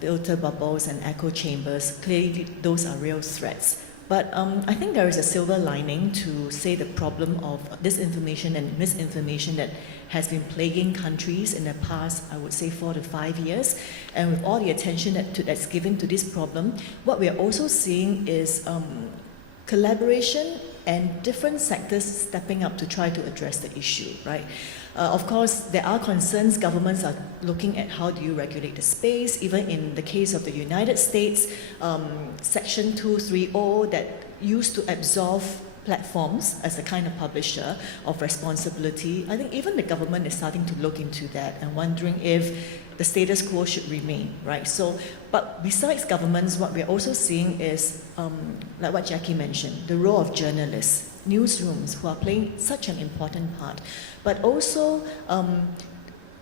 filter bubbles and echo chambers. Clearly, those are real threats. But I think there is a silver lining to say the problem of disinformation and misinformation that has been plaguing countries in the past, I would say 4 to 5 years. And with all the attention that's given to this problem, what we are also seeing is collaboration and different sectors stepping up to try to address the issue, right? Of course, there are concerns. Governments are looking at how do you regulate the space. Even in the case of the United States, Section 230 that used to absolve platforms as a kind of publisher of responsibility. I think even the government is starting to look into that and wondering if the status quo should remain, right? So, but besides governments, what we're also seeing is, like what Jackie mentioned, the role of journalists, newsrooms who are playing such an important part, but also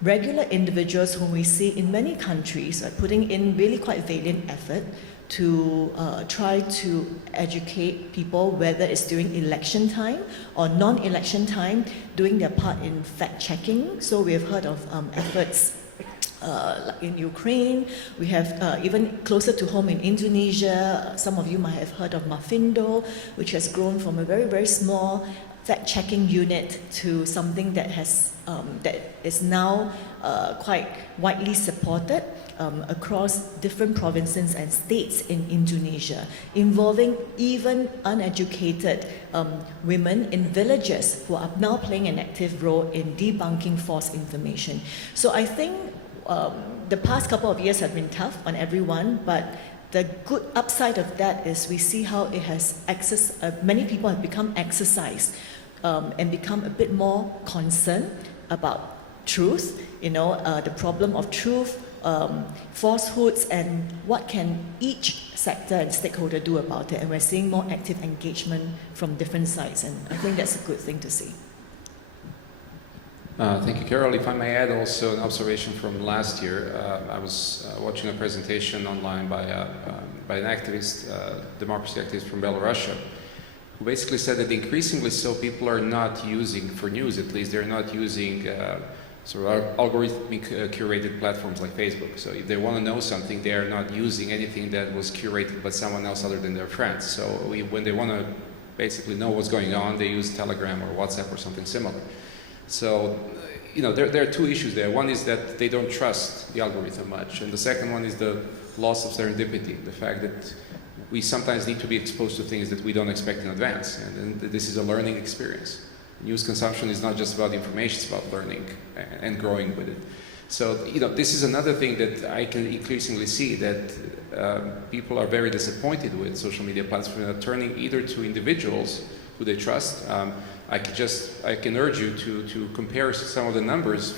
regular individuals whom we see in many countries are putting in really quite valiant effort to try to educate people, whether it's during election time or non-election time, doing their part in fact-checking. So we have heard of efforts in Ukraine. We have even closer to home in Indonesia. Some of you might have heard of Mafindo, which has grown from a very, very small fact-checking unit to something that has that is now quite widely supported across different provinces and states in Indonesia, involving even uneducated women in villages who are now playing an active role in debunking false information. So I think the past couple of years have been tough on everyone, but the good upside of that is we see how it has many people have become exercised and become a bit more concerned about truth, the problem of truth, falsehoods, and what can each sector and stakeholder do about it. And we're seeing more active engagement from different sides, and I think that's a good thing to see. Thank you, Carol. If I may add also an observation from last year, I was watching a presentation online by an activist, democracy activist from Belarus, who basically said that increasingly so people are not using, for news at least, they're not using sort of algorithmic curated platforms like Facebook. So if they want to know something, they are not using anything that was curated by someone else other than their friends. So when they want to basically know what's going on, they use Telegram or WhatsApp or something similar. So, there are two issues there. One is that they don't trust the algorithm much, and the second one is the loss of serendipity, the fact that we sometimes need to be exposed to things that we don't expect in advance, and this is a learning experience. News consumption is not just about information, it's about learning and growing with it. So, this is another thing that I can increasingly see, that people are very disappointed with social media platforms, turning either to individuals who they trust. I can urge you to compare some of the numbers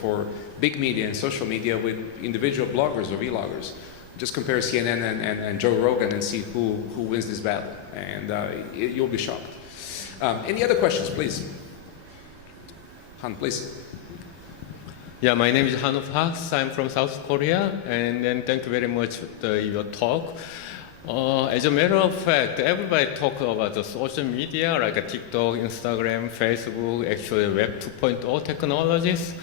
for big media and social media with individual bloggers or vloggers. Just compare CNN and Joe Rogan and see who wins this battle, and you'll be shocked. Any other questions, please? Han, please. Yeah, my name is Han Park. I'm from South Korea, and thank you very much for your talk. As a matter of fact, everybody talk about the social media like TikTok, Instagram, Facebook, actually Web 2.0 technologies.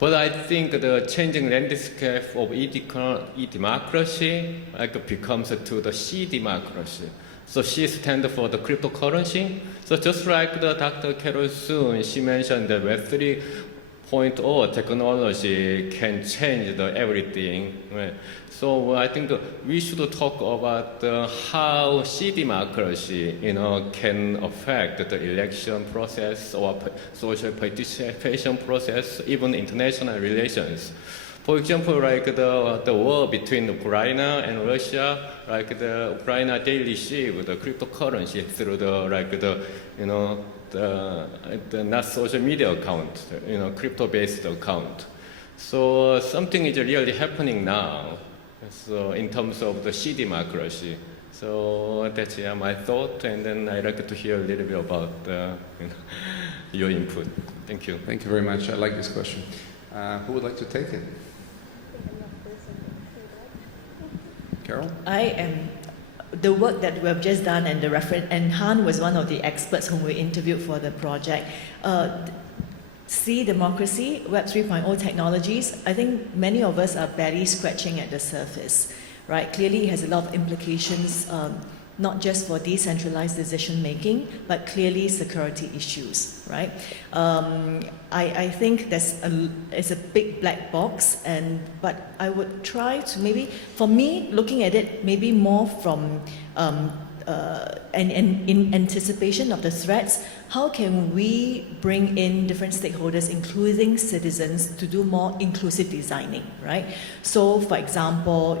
But I think the changing landscape of e-democracy becomes to the C-democracy. So C stands for the cryptocurrency. So just like the Dr. Carol Soon, she mentioned that Web 3.0 technology can change everything. Right? So I think we should talk about how C-democracy, can affect the election process or social participation process, even international relations. For example, like the war between Ukraine and Russia, like the Ukraine they receive the cryptocurrency through the not social media account, crypto-based account. So something is really happening now. So in terms of the C-democracy. So that's my thought, and then I'd like to hear a little bit about your input. Thank you. Thank you very much. I like this question. Who would like to take it? Carol? The work that we have just done and the reference, and Han was one of the experts whom we interviewed for the project. C-democracy, Web 3.0 technologies, I think many of us are barely scratching at the surface, right? Clearly it has a lot of implications, not just for decentralized decision making, but clearly security issues, right? I think it's a big black box, but I would try to maybe, for me, looking at it maybe more from and in anticipation of the threats, how can we bring in different stakeholders, including citizens, to do more inclusive designing, right? So, for example,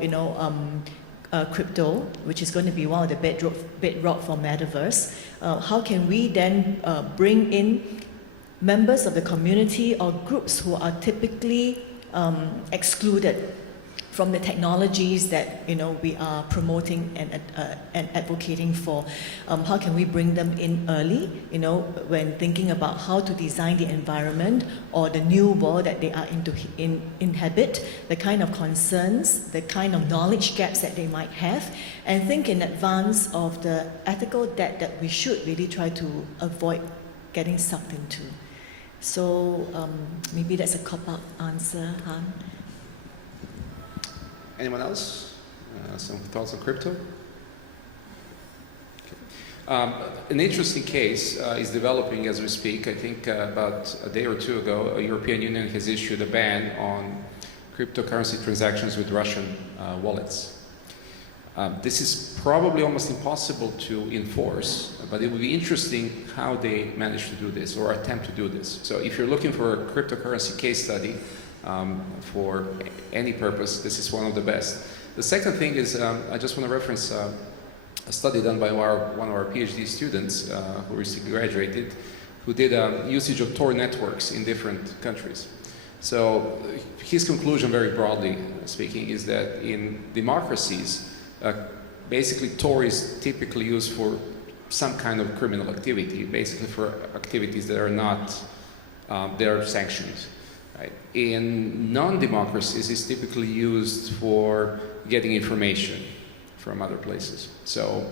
crypto, which is going to be one of the bedrock for metaverse, how can we then bring in members of the community or groups who are typically excluded from the technologies that we are promoting and advocating for? How can we bring them in early, when thinking about how to design the environment or the new world that they are inhabit, the kind of concerns, the kind of knowledge gaps that they might have, and think in advance of the ethical debt that we should really try to avoid getting sucked into. So maybe that's a cop-out answer, Han. Anyone else? Some thoughts on crypto? Okay. An interesting case is developing as we speak. I think about a day or two ago, a European Union has issued a ban on cryptocurrency transactions with Russian wallets. This is probably almost impossible to enforce, but it would be interesting how they manage to do this or attempt to do this. So if you're looking for a cryptocurrency case study, for any purpose, this is one of the best. The second thing is, I just want to reference a study done by one of our PhD students who recently graduated, who did usage of Tor networks in different countries. So his conclusion, very broadly speaking, is that in democracies, basically Tor is typically used for some kind of criminal activity, basically for activities that are not, they are sanctioned. Right? In non-democracies, it's typically used for getting information from other places. So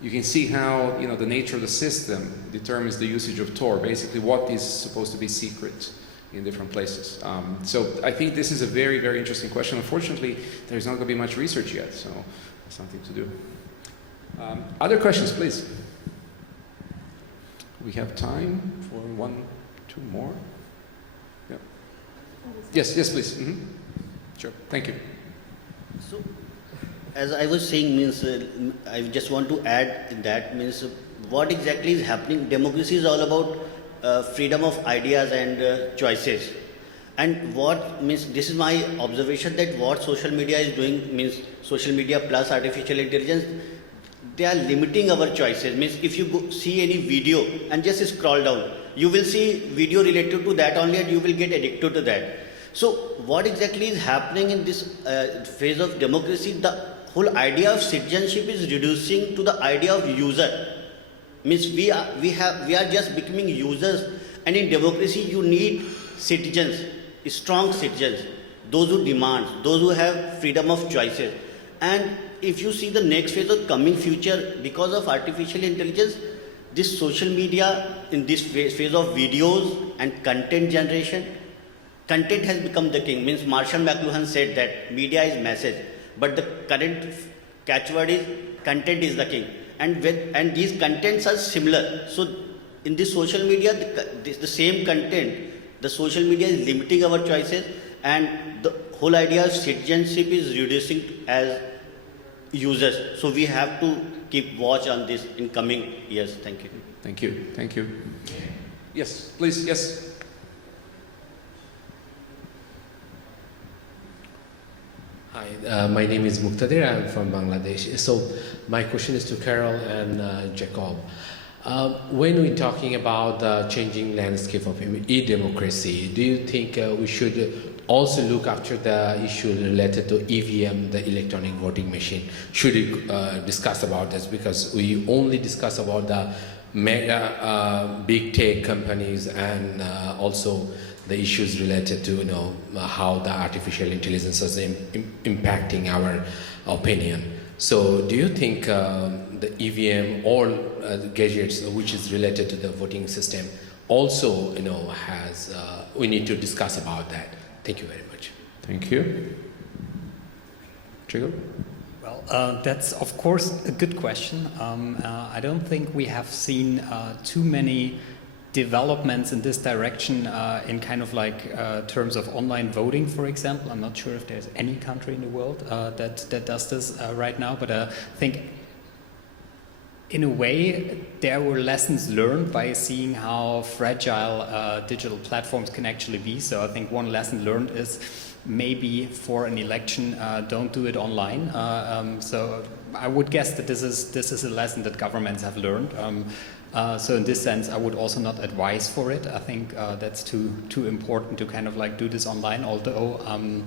you can see how the nature of the system determines the usage of Tor, basically what is supposed to be secret in different places. So I think this is a very, very interesting question. Unfortunately, there's not going to be much research yet, so it's something to do. Other questions, please? We have time for 1, 2 more. Yeah. Yes, please. Mm-hmm. Sure, thank you. So, as I was saying, means I just want to add in that, means what exactly is happening. Democracy is all about freedom of ideas and choices. And what means, this is my observation, that what social media is doing, means social media plus artificial intelligence, they are limiting our choices. Means if you see any video and just scroll down, you will see video related to that only and you will get addicted to that. So what exactly is happening in this phase of democracy? The whole idea of citizenship is reducing to the idea of user. Means we are just becoming users, and in democracy you need citizens, strong citizens, those who demand, those who have freedom of choices. And if you see the next phase of coming future, because of artificial intelligence, this social media in this phase of videos and content generation, content has become the king. Means Marshall McLuhan said that media is message, but the current catchword is content is the king. And these contents are similar. So in this social media, the same content, the social media is limiting our choices, and the whole idea of citizenship is reducing as users. So we have to keep watch on this in coming years. Thank you. Thank you. Thank you. Yes, please. Yes. Hi, my name is Muqtadir. I'm from Bangladesh. So my question is to Carol and Jacob. When we're talking about the changing landscape of e-democracy, do you think we should also look after the issue related to EVM, the electronic voting machine? Should we discuss about this? Because we only discuss about the mega big tech companies and also the issues related to how the artificial intelligence is impacting our opinion. So do you think the EVM or gadgets which is related to the voting system also has we need to discuss about that? Thank you very much. Thank you. Jacob? Well, that's of course a good question. I don't think we have seen too many developments in this direction in kind of like terms of online voting, for example. I'm not sure if there's any country in the world that does this right now, but I think in a way there were lessons learned by seeing how fragile digital platforms can actually be. So I think one lesson learned is maybe for an election, don't do it online. So I would guess that this is a lesson that governments have learned. So in this sense, I would also not advise for it. I think that's too important to kind of like do this online, although I'm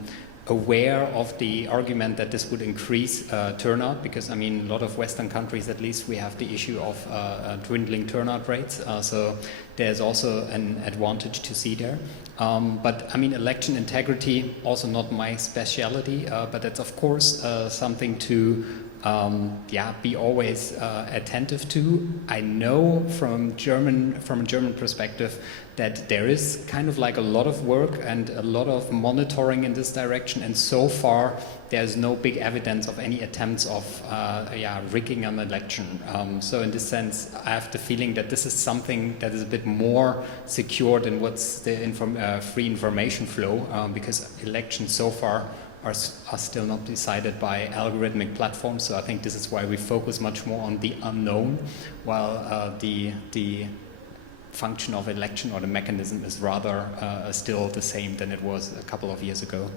aware of the argument that this would increase turnout, because I mean, a lot of Western countries, at least, we have the issue of dwindling turnout rates. So there's also an advantage to see there. But I mean, election integrity, also not my specialty, but that's of course something to be always attentive to. I know from a German perspective that there is kind of like a lot of work and a lot of monitoring in this direction, and so far there's no big evidence of any attempts of rigging an election. So in this sense, I have the feeling that this is something that is a bit more secure than what's the free information flow, because elections so far are still not decided by algorithmic platforms. So I think this is why we focus much more on the unknown, while the function of election or the mechanism is rather still the same than it was a couple of years ago.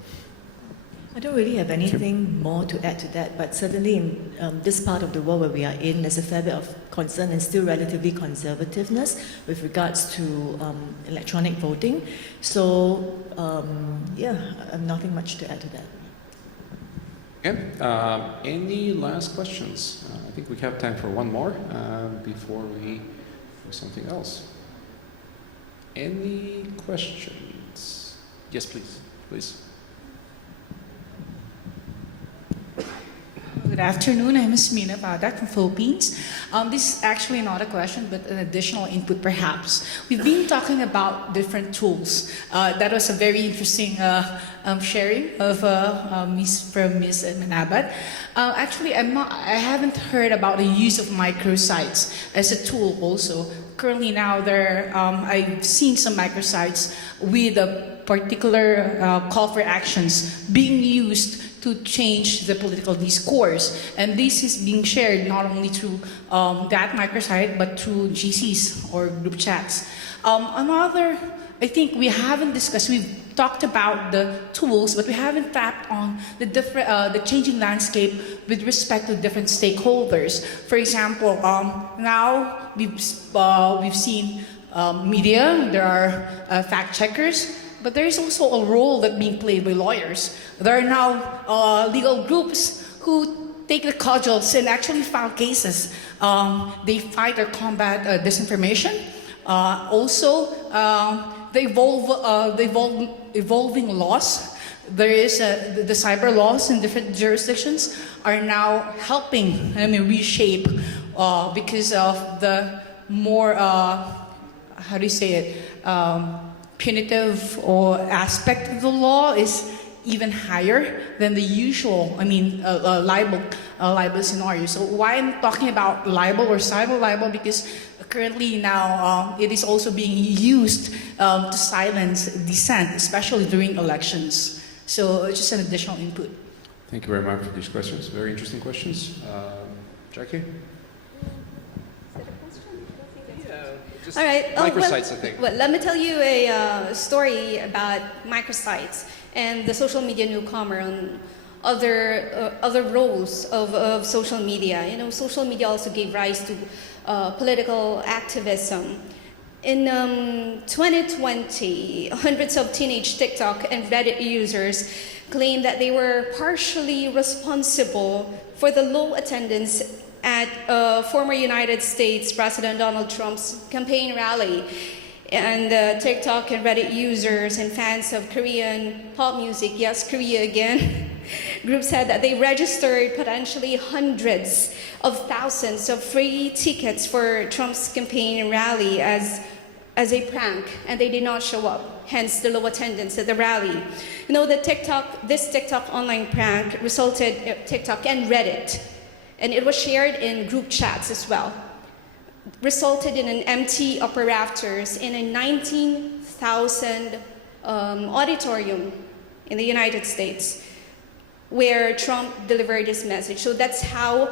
I don't really have anything more to add to that, but certainly in this part of the world where we are in, there's a fair bit of concern and still relatively conservativeness with regards to electronic voting. So yeah, nothing much to add to that. Okay. Any last questions? I think we have time for one more before we do something else. Any questions? Yes, please. Please. Good afternoon. I'm Mina Badak from Philippines. This is actually not a question, but an additional input perhaps. We've been talking about different tools. That was a very interesting sharing of Ms. Manabat. Actually, I haven't heard about the use of microsites as a tool also. Currently now, I've seen some microsites with a particular call for actions being used to change the political discourse. And this is being shared not only through that microsite, but through GCs or group chats. Another, I think we haven't discussed, we've talked about the tools, but we haven't tapped on the changing landscape with respect to different stakeholders. For example, now we've seen media, there are fact checkers, but there is also a role that's being played by lawyers. There are now legal groups who take the cudgels and actually file cases. They fight or combat disinformation. Also, the evolving laws. There is the cyber laws in different jurisdictions are now helping reshape because of the more punitive or aspect of the law is even higher than the usual, libel scenario. So why I'm talking about libel or cyber libel, because currently now it is also being used to silence dissent, especially during elections. So just an additional input. Thank you very much for these questions. Very interesting questions. Jackie? All right. Microsites, I think. Well, let me tell you a story about microsites and the social media newcomer on other roles of social media. You know, social media also gave rise to political activism. In 2020, hundreds of teenage TikTok and Reddit users claimed that they were partially responsible for the low attendance at former United States President Donald Trump's campaign rally. And TikTok and Reddit users and fans of Korean pop music, yes, Korea again, group said that they registered potentially hundreds of thousands of free tickets for Trump's campaign rally as a prank, and they did not show up, hence the low attendance at the rally. You know, this TikTok online prank resulted TikTok and Reddit, and it was shared in group chats as well, resulted in an empty upper rafters in a 19,000 auditorium in the United States, where Trump delivered his message. So that's how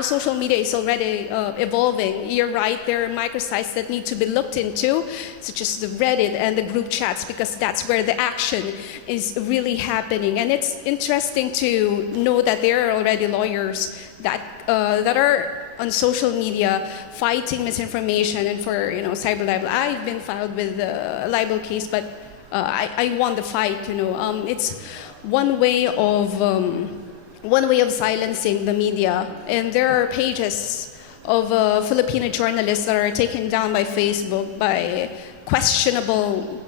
social media is already evolving. You're right, there are microsites that need to be looked into, such as the Reddit and the group chats, because that's where the action is really happening. And it's interesting to know that there are already lawyers that are on social media fighting misinformation and for cyber libel. I've been filed with a libel case, but I won the fight. It's one way of silencing the media, and there are pages of Filipino journalists that are taken down by Facebook by questionable,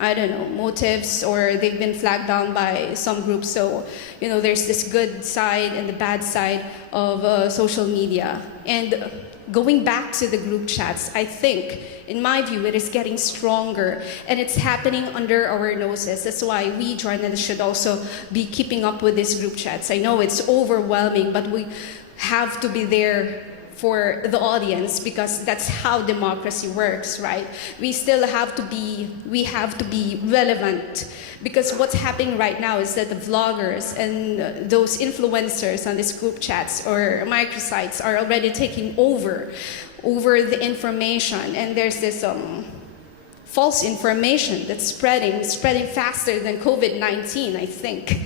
motives, or they've been flagged down by some groups. So, there's this good side and the bad side of social media. And going back to the group chats, I think, in my view, it is getting stronger, and it's happening under our noses. That's why we journalists should also be keeping up with these group chats. I know it's overwhelming, but we have to be there for the audience, because that's how democracy works, right? We have to be relevant, because what's happening right now is that the vloggers and those influencers on these group chats or microsites are already taking over the information, and there's this false information that's spreading faster than COVID-19, I think.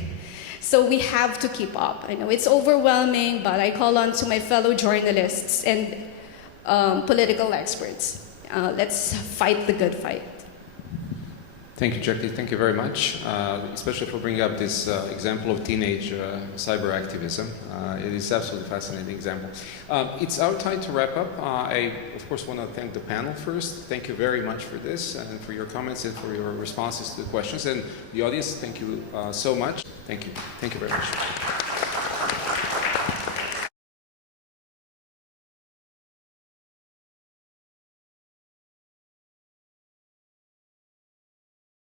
So we have to keep up. I know it's overwhelming, but I call on to my fellow journalists and political experts. Let's fight the good fight. Thank you, Jackie. Thank you very much, especially for bringing up this example of teenage cyber activism. It is absolutely fascinating example. It's our time to wrap up. I, of course, want to thank the panel first. Thank you very much for this and for your comments and for your responses to the questions. And the audience, thank you so much. Thank you. Thank you very much.